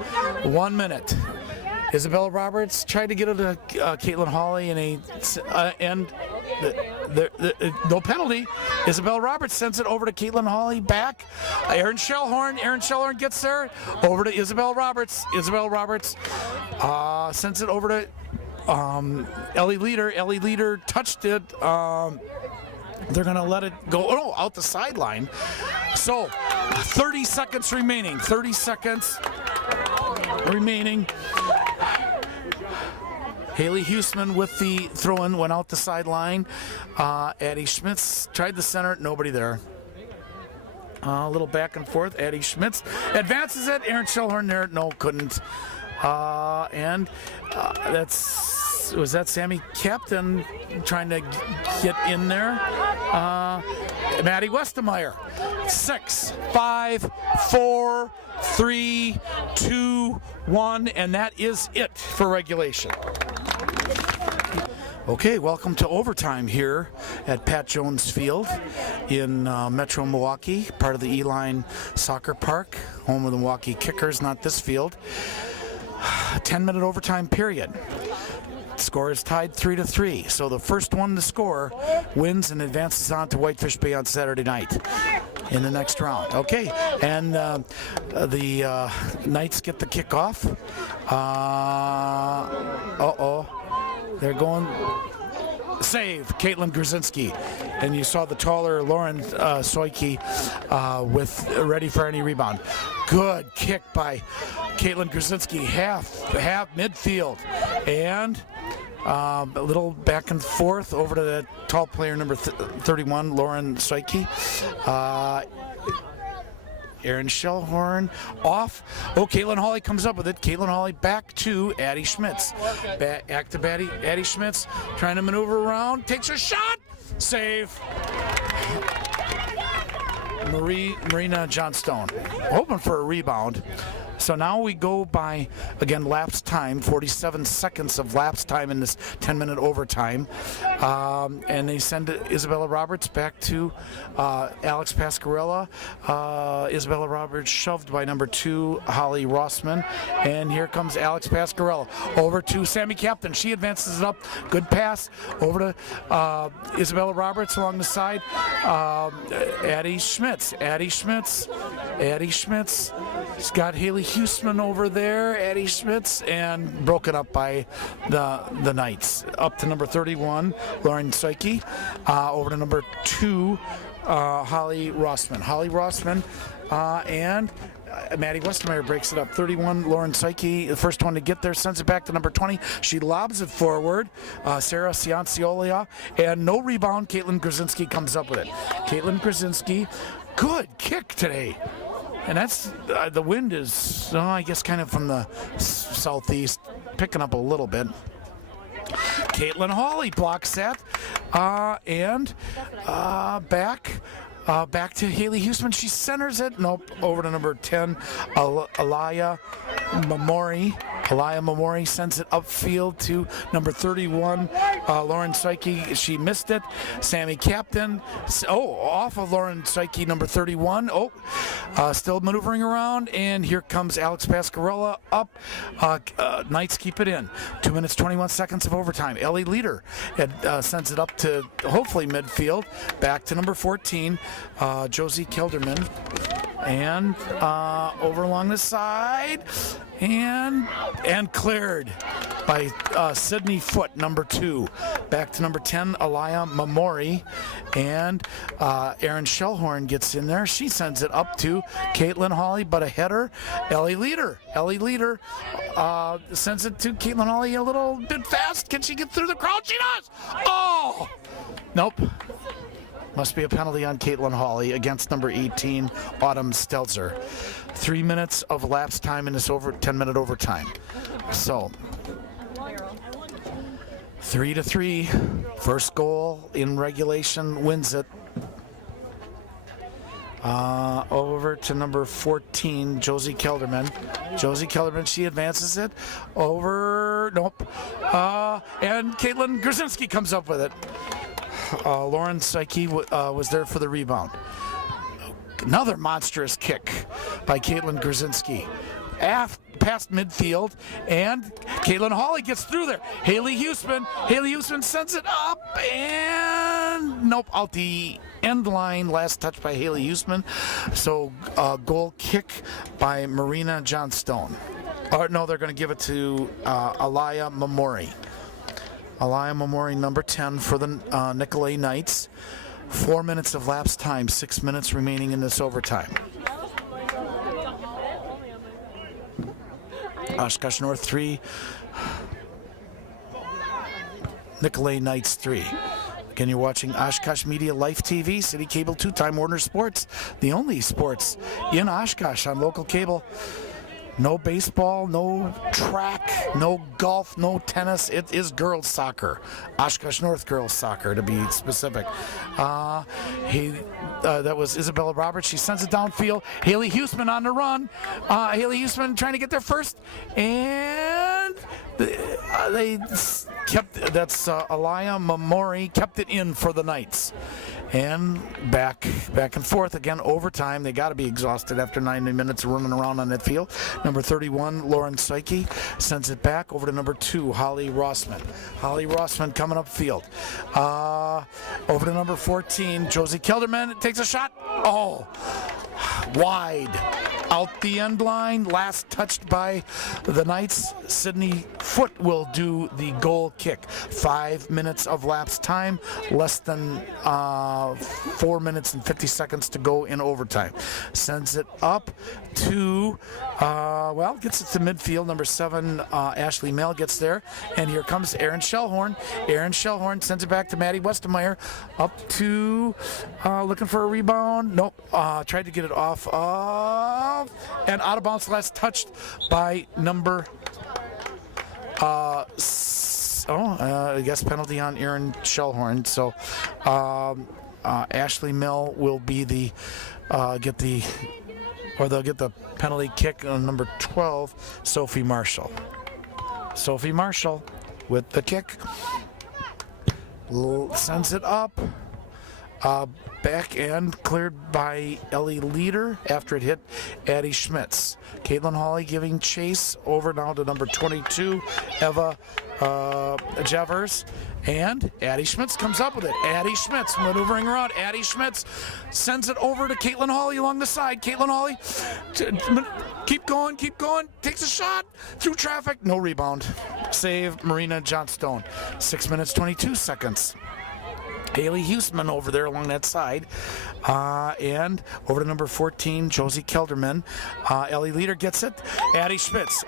1 minute. Isabella Roberts tried to get it to Caitlin Hawley and no penalty. Isabella Roberts sends it over to Caitlin Hawley back. Erin Shellhorn gets there over to Isabella Roberts. Isabella Roberts sends it over to Ellie Leader. Ellie Leader touched it. They're going to let it go out the sideline. So 30 seconds remaining. 30 seconds remaining. Haley Huseman with the throw-in, went out the sideline. Addie Schmitz tried the center, nobody there. A little back and forth. Addie Schmitz advances it. Erin Shellhorn there, no, couldn't. Was that Sammy Captain trying to get in there? Maddie Westemeyer. 6, 5, 4, 3, 2, 1, and that is it for regulation. Okay, welcome to overtime here at Pat Jones Field in Metro Milwaukee, part of the E-Line Soccer Park, home of the Milwaukee Kickers, not this field. 10-minute overtime period. Score is tied 3-3, so the first one to score wins and advances on to Whitefish Bay on Saturday night in the next round. Okay, and the Knights get the kickoff. They're going save, Caitlin Grzinski, and you saw the taller Lauren Soike with ready for any rebound. Good kick by Caitlin Grzinski, half midfield, and a little back and forth over to the tall player number 31, Lauren Soike. Erin Shellhorn off. Oh, Caitlin Hawley comes up with it. Caitlin Hawley back to Addie Schmitz. Back to Addie Schmitz, trying to maneuver around. Takes a shot. Save. Marina Johnstone. Hoping for a rebound. So now we go by, again, lapse time, 47 seconds of lapse time in this 10-minute overtime. And they send Isabella Roberts back to Alex Pascarella. Isabella Roberts shoved by number 2, Holly Rossman. And here comes Alex Pascarella over to Sammy Captain. She advances it up. Good pass over to Isabella Roberts along the side. Addie Schmitz. She's got Haley Huseman over there, Addie Schmitz, and broken up by the Knights. Up to number 31, Lauren Soike, over to number 2, Holly Rossman. And Maddie Westermeyer breaks it up. 31, Lauren Psyche, the first one to get there, sends it back to number 20. She lobs it forward. Sarah Cianciolia, and no rebound. Caitlin Grzinski comes up with it. Caitlin Grzinski, good kick today. And that's, the wind is, I guess, kind of from the southeast, picking up a little bit. Caitlin Hawley blocks that, and back to Haley Huseman. She centers it. Nope. Over to number 10, Alaya Mamori. Alaya Mamori sends it upfield to number 31, Lauren Psyche. She missed it. Sammy Captain. Off of Lauren Psyche, number 31. Still maneuvering around. And here comes Alex Pascarella up. Knights keep it in. 2 minutes, 21 seconds of overtime. Ellie Leader sends it up to hopefully midfield. Back to number 14, Josie Kelderman. And over along the side, and cleared by Sydney Foote, number 2. Back to number 10, Alaya Mamori, and Erin Shellhorn gets in there. She sends it up to Caitlin Hawley, but a header. Ellie Leader sends it to Caitlin Hawley a little bit fast. Can she get through the crowd? She does. Oh, nope. Must be a penalty on Caitlin Hawley against number 18, Autumn Stelzer. 3 minutes of lapse time in this 10-minute overtime. So, 3-3. First goal in regulation wins it. Over to number 14, Josie Kelderman. Josie Kelderman, she advances it over. Nope. And Caitlin Grzinski comes up with it. Lauren Psyche was there for the rebound. Another monstrous kick by Caitlin Grzinski. Past midfield, and Caitlin Hawley gets through there. Haley Huseman sends it up, and nope, out the end line. Last touch by Haley Huseman. So goal kick by Marina Johnstone. Or no, they're going to give it to Alaya Mamori. Alaya Mamori, number 10 for the Nicolet Knights. 4 minutes of lapse time, 6 minutes remaining in this overtime. Oshkosh North 3, Nicolet Knights 3. Again, you're watching Oshkosh Media Life TV, City Cable 2, Time Warner Sports, the only sports in Oshkosh on local cable. No baseball, no track, no golf, no tennis. It is girls soccer. Oshkosh North girls soccer, to be specific. That was Isabella Roberts. She sends it downfield. Haley Huseman on the run. Haley Huseman trying to get there first. And they kept, that's Alaya Mamori, kept it in for the Knights. And back and forth again, overtime. They got to be exhausted after 90 minutes of running around on that field. Number 31, Lauren Psyche, sends it back over to number 2, Holly Rossman. Holly Rossman coming up field. Over to number 14, Josie Kelderman takes a shot. Oh, wide. Out the end line, last touched by the Knights. Sydney Foote will do the goal kick. 5 minutes of lapse time, less than 4 minutes and 50 seconds to go in overtime. Sends it up to, gets it to midfield. Number 7, Ashley Mell gets there. And here comes Erin Shellhorn. Erin Shellhorn sends it back to Maddie Westermeyer. Up to, looking for a rebound. Nope, tried to get it off of, and out of bounds, last touched by number, I guess penalty on Erin Shellhorn. So Ashley Mill will be they'll get the penalty kick on number 12, Sophie Marshall. Sophie Marshall with the kick. Sends it up. Back end cleared by Ellie Leader after it hit Addie Schmitz. Caitlin Hawley giving chase over now to number 22, Eva Jevers. And Addie Schmitz comes up with it. Addie Schmitz maneuvering around. Addie Schmitz sends it over to Caitlin Hawley along the side. Caitlin Hawley, keep going. Takes a shot through traffic. No rebound. Save Marina Johnstone. 6 minutes, 22 seconds. Haley Huseman over there along that side. And over to number 14, Josie Kelderman. Ellie Leader gets it. Addie Schmitz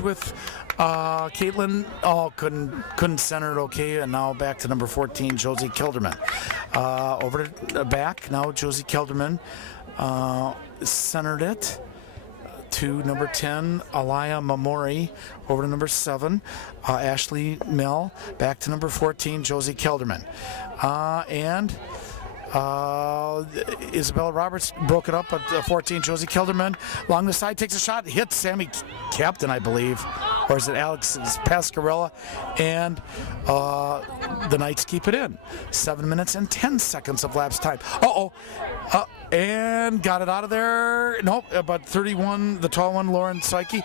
with Caitlin. Oh, couldn't center it okay. And now back to number 14, Josie Kelderman. Over to the back. Now Josie Kelderman centered it to number 10, Alaya Mamori. Over to number 7, Ashley Mill. Back to number 14, Josie Kelderman. And Isabella Roberts broke it up at 14, Josie Kelderman. Along the side, takes a shot, hits Sammy Captain, I believe. Or is it Alex Pascarella? And the Knights keep it in. 7 minutes and 10 seconds of lapse time. And got it out of there. Nope, but 31, the tall one, Lauren Psyche.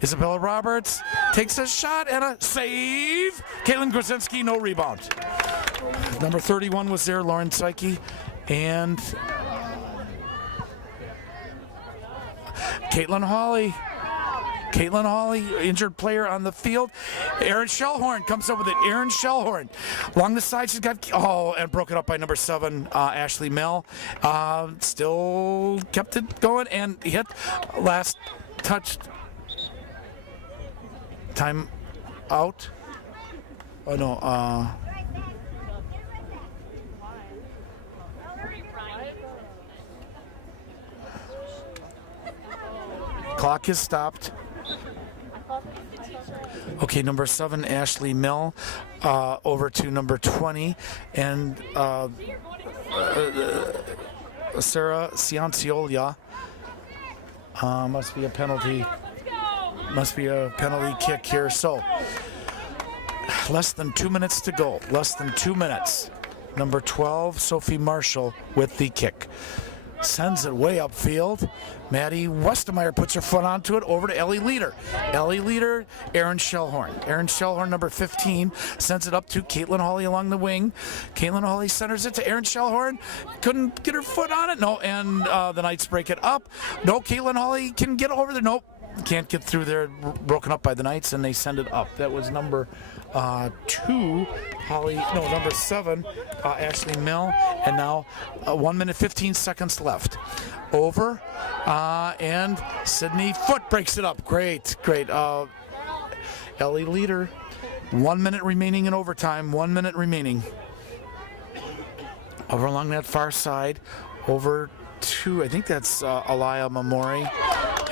Isabella Roberts takes a shot and a save. Caitlin Grozinski, no rebound. Number 31 was there, Lauren Psyche. And Caitlin Hawley, injured player on the field. Erin Shellhorn comes up with it. Erin Shellhorn. Along the side, she's got, and broke it up by number 7, Ashley Mell. Still kept it going and hit. Last touch. Time out. Oh, no. Clock is stopped. Okay, number 7, Ashley Mill, over to number 20, and Sarah Cianciola. Must be a penalty kick here. So, less than 2 minutes to go. Less than 2 minutes. Number 12, Sophie Marshall with the kick. Sends it way upfield. Maddie Westermeyer puts her foot onto it. Over to Ellie Leader. Ellie Leader, Erin Shellhorn. Erin Shellhorn, number 15, sends it up to Caitlin Hawley along the wing. Caitlin Hawley centers it to Erin Shellhorn. Couldn't get her foot on it. No, and the Knights break it up. No, Caitlin Hawley can get over there. Nope. Can't get through there. Broken up by the Knights, and they send it up. That was number 2, number 7, Ashley Mill. And now 1 minute 15 seconds left. Over, and Sydney Foote breaks it up. Great. Ellie Leader. 1 minute remaining in overtime. 1 minute remaining. Over along that far side. Over to, I think that's Alaya Mamori.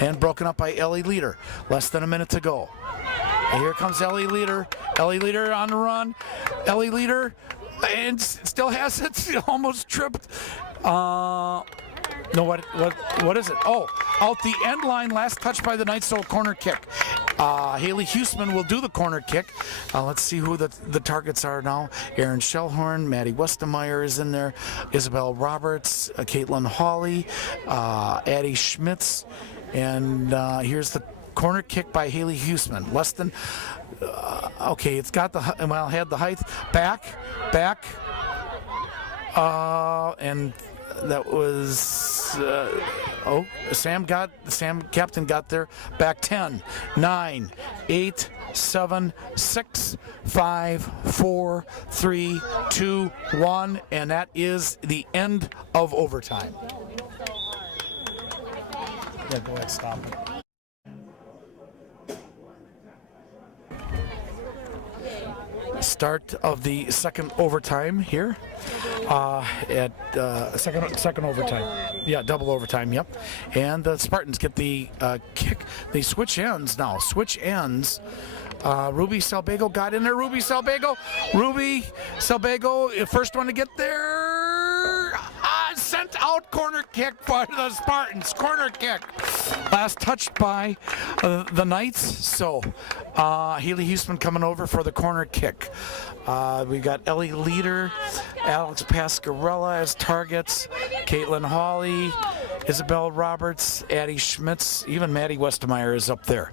And broken up by Ellie Leader. Less than a minute to go. And here comes Ellie Leader. Ellie Leader on the run. Ellie Leader, and still has it. Almost tripped. No, what is it? Oh, out the end line. Last touch by the Knights, so corner kick. Haley Huseman will do the corner kick. Let's see who the targets are now. Erin Shellhorn, Maddie Westermeyer is in there. Isabel Roberts, Caitlin Hawley, Addie Schmitz. And here's the corner kick by Haley Huseman. Less than, okay, it's got had the height. Back. And that was, Sam Captain got there. Back 10, 9, 8, 7, 6, 5, 4, 3, 2, 1. And that is the end of overtime. Yeah, go ahead, stop it. Start of the second overtime here at second overtime. Yeah, double overtime, yep. And the Spartans get the kick. They switch ends now. Ruby Salbago got in there. Ruby Salbago, first one to get there. Sent out corner kick by the Spartans. Corner kick. Last touched by the Knights. So Haley Huseman coming over for the corner kick. We got Ellie Leader, Alex Pascarella as targets, Caitlin Hawley, Isabel Roberts, Addie Schmitz, even Maddie Westermeyer is up there.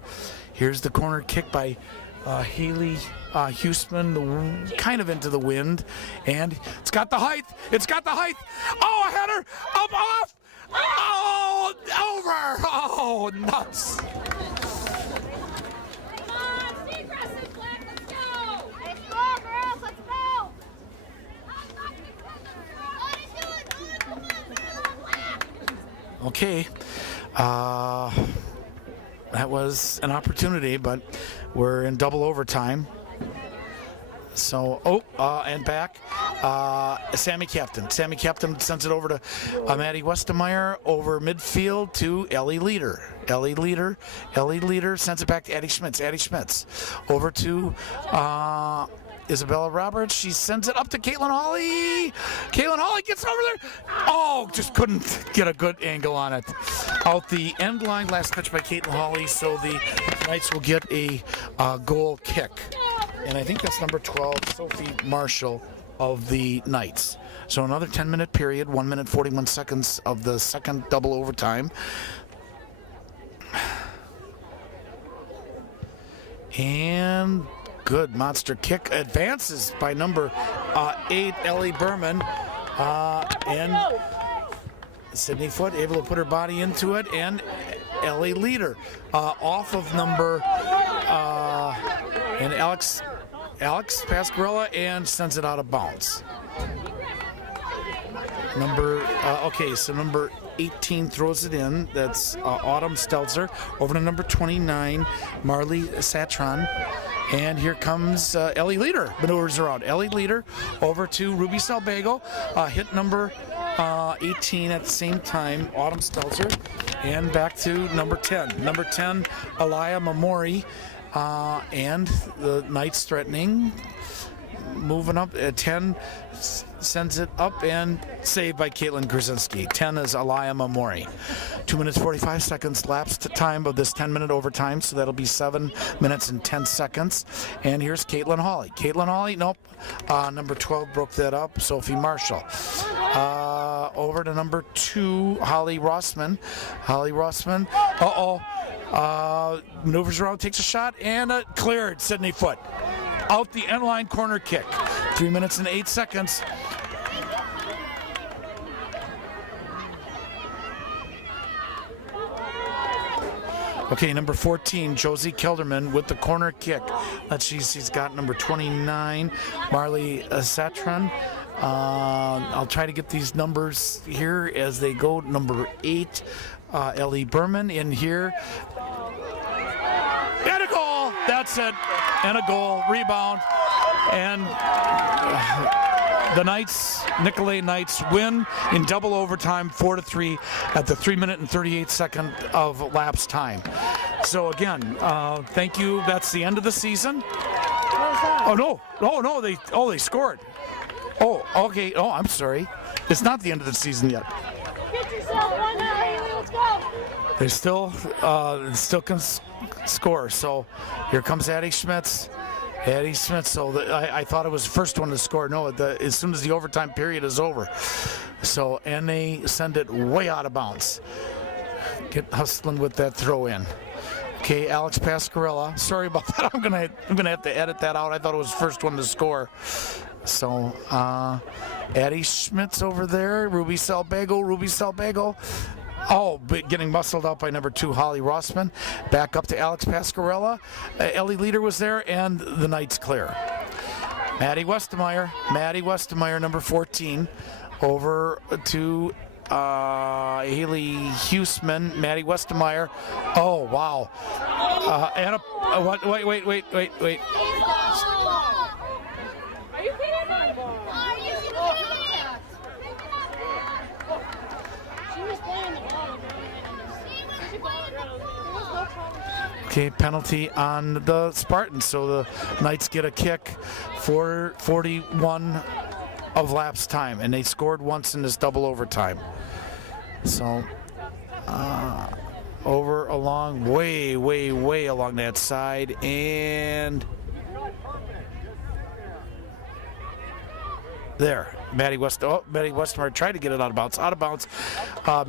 Here's the corner kick by Haley Huseman, kind of into the wind, and it's got the height. Oh, a header up off. Oh, over. Oh, nuts. Come on, stay aggressive, Black. Let's go. Okay. That was an opportunity, but we're in double overtime. So, and back. Sammy Captain. Sammy Captain sends it over to Maddie Westermeyer over midfield to Ellie Leader. Ellie Leader sends it back to Addie Schmitz. Addie Schmitz over to Isabella Roberts. She sends it up to Caitlin Hawley. Caitlin Hawley gets over there. Oh, just couldn't get a good angle on it. Out the end line, last touch by Caitlin Hawley, so the Knights will get a goal kick. And I think that's number 12, Sophie Marshall of the Knights. So another 10-minute period, 1 minute 41 seconds of the second double overtime. And good monster kick advances by number 8, Ellie Berman. And Sydney Foote able to put her body into it, and Ellie Leader off of number and Alex Pascarella and sends it out of bounds. Number 18 throws it in. That's Autumn Stelzer over to number 29, Marley Satron. And here comes Ellie Leader, maneuvers around. Ellie Leader over to Ruby Salbago, hit number 18 at the same time, Autumn Stelzer, and back to number 10. Number 10, Alaya Mamori, and the Knights threatening, moving up. 10 sends it up and saved by Caitlin Krasinski. 10 is Alaya Mamori. 2 minutes 45 seconds lapsed time of this 10-minute overtime, so that'll be 7 minutes and 10 seconds. And here's Caitlin Hawley. Caitlin Hawley, nope. Number 12 broke that up. Sophie Marshall. Over to number 2, Holly Rossman. Holly Rossman. Maneuvers around, takes a shot, and cleared. Sydney Foote. Out the end line corner kick. 3 minutes and 8 seconds. Okay, number 14, Josie Kelderman with the corner kick. She's got number 29, Marley Satron. I'll try to get these numbers here as they go. Number 8, Ellie Berman in here. And a goal! That's it. And a goal. Rebound. And the Knights, Nicolet Knights, win in double overtime 4-3 at the 3 minute and 38 second of lapse time. So again, thank you. That's the end of the season. Oh no! They scored. Oh, okay. Oh, I'm sorry. It's not the end of the season yet. They still can score. So here comes Addie Schmitz. Addie Smith. So I thought it was the first one to score. No, as soon as the overtime period is over. So, and they send it way out of bounds. Get hustling with that throw in. Okay, Alex Pascarella. Sorry about that. I'm gonna have to edit that out. I thought it was the first one to score. So, Addie Schmitz over there. Ruby Salbago. Oh, getting muscled out by number 2, Holly Rossman. Back up to Alex Pascarella. Ellie Leader was there, and the Knights clear. Maddie Westermeyer, number 14, over to Haley Huseman. Maddie Westermeyer. Oh, wow. Wait. Are you kidding me? Okay, penalty on the Spartans, so the Knights get a kick for 41 of lapse time, and they scored once in this double overtime. So way along that side, and there. Maddie Westermeyer tried to get it out of bounds.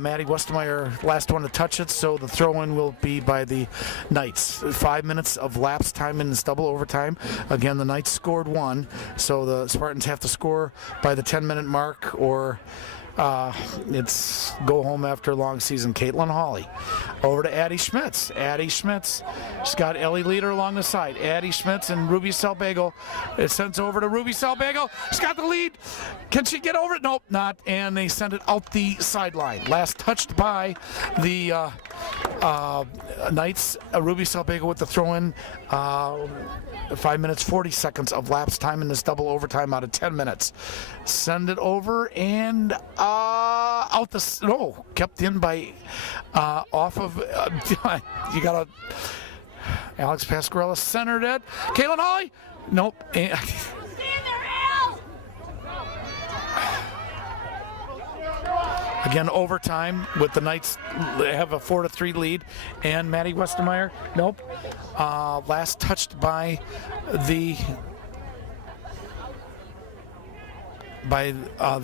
Maddie Westermeyer, last one to touch it, so the throw-in will be by the Knights. 5 minutes of lapse time in this double overtime. Again, the Knights scored one, so the Spartans have to score by the 10-minute mark, or it's go home after a long season. Caitlin Hawley over to Addie Schmitz. She's got Ellie Leader along the side. Addie Schmitz and Ruby Salbago. It sends over to Ruby Salbago. She's got the lead. Can she get over it? Nope, not. And they send it out the sideline. Last touched by the Knights. Ruby Salpego with the throw-in. 5 minutes, 40 seconds of lapse time in this double overtime out of 10 minutes. Send it over and out the... No, kept in by... off of... you got to... Alex Pasquarella centered it. Caitlin Holly? Nope. Again, overtime with the Knights have a 4-3 lead. And Maddie Westermeyer, nope. Last touched by the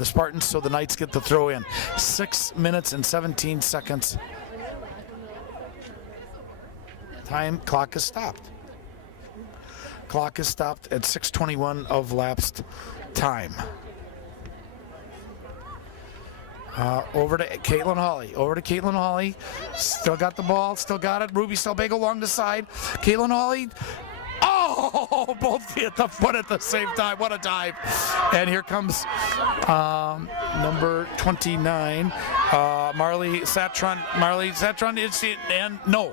Spartans, so the Knights get the throw in. 6 minutes and 17 seconds. Clock is stopped. Clock is stopped at 6:21 of lapsed time. Over to Caitlin Hawley. Still got the ball. Still got it. Ruby Salpego along the side. Caitlin Hawley. Oh, both hit the foot at the same time. What a dive. And here comes number 29, Marley Satron is it, and no.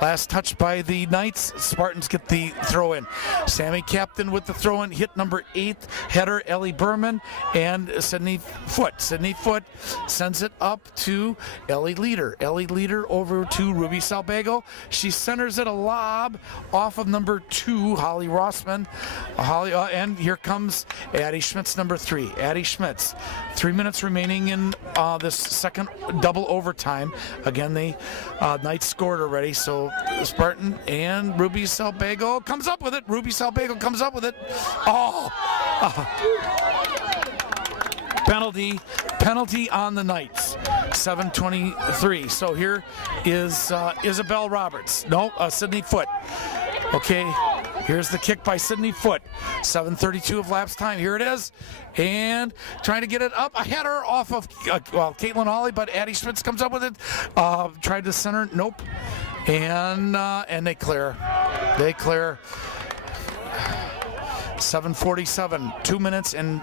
Last touch by the Knights. Spartans get the throw in. Sammy Captain with the throw in. Hit number 8, header Ellie Berman and Sydney Foote. Sydney Foote sends it up to Ellie Leader. Ellie Leader over to Ruby Salpego. She centers it a lob off of number 2, Holly Rossman. And here comes Addie Schmitz, number 3. Addie Schmitz. 3 minutes remaining in this second double overtime. Again, the Knights scored already, so Spartan and Ruby Salpego comes up with it. Ruby Salpego comes up with it. Oh! Penalty on the Knights. 7:23. So here is Isabel Roberts. No, Sydney Foote. Okay, here's the kick by Sydney Foote. 7:32 of lapse time. Here it is. And trying to get it up. I had her off of, Caitlin Hawley, but Addie Schmitz comes up with it. Tried to center. Nope. And they clear. 7:47. 2 minutes and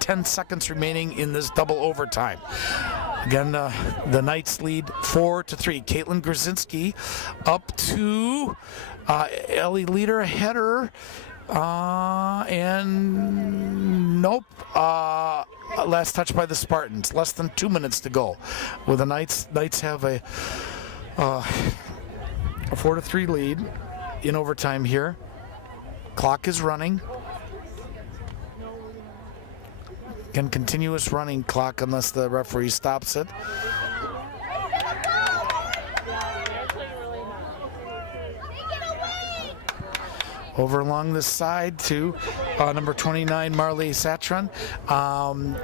10 seconds remaining in this double overtime. Again, the Knights lead 4-3. Caitlin Grzinski up to Ellie Leader, header, and nope. Last touch by the Spartans. Less than 2 minutes to go. With the Knights have a 4-3 lead in overtime here. Clock is running. Again, continuous running clock unless the referee stops it. Over along this side to number 29, Marley Satron.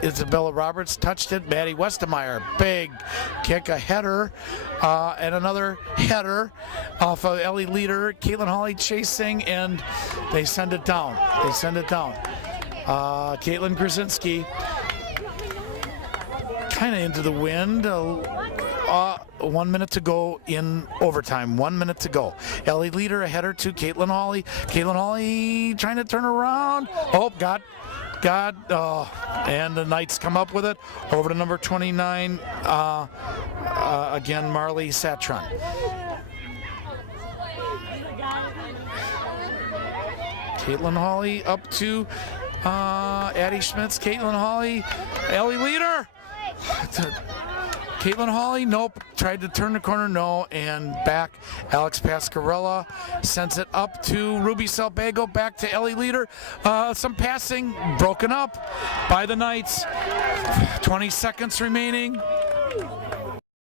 Isabella Roberts touched it. Maddie Westermeyer, big kick, a header, and another header off of Ellie Leader. Caitlin Hawley chasing, and they send it down. Caitlin Grzinski kind of into the wind. 1 minute to go in overtime. 1 minute to go. Ellie Leader, a header to Caitlin Hawley. Caitlin Hawley trying to turn around. Oh, and the Knights come up with it. Over to number 29, again, Marley Satron. Caitlin Hawley up to Addie Schmitz. Caitlin Hawley, Ellie Leader. Caitlin Hawley, nope. Tried to turn the corner, no. And back, Alex Pasquarella sends it up to Ruby Salpego, back to Ellie Leader. Some passing, broken up by the Knights. 20 seconds remaining.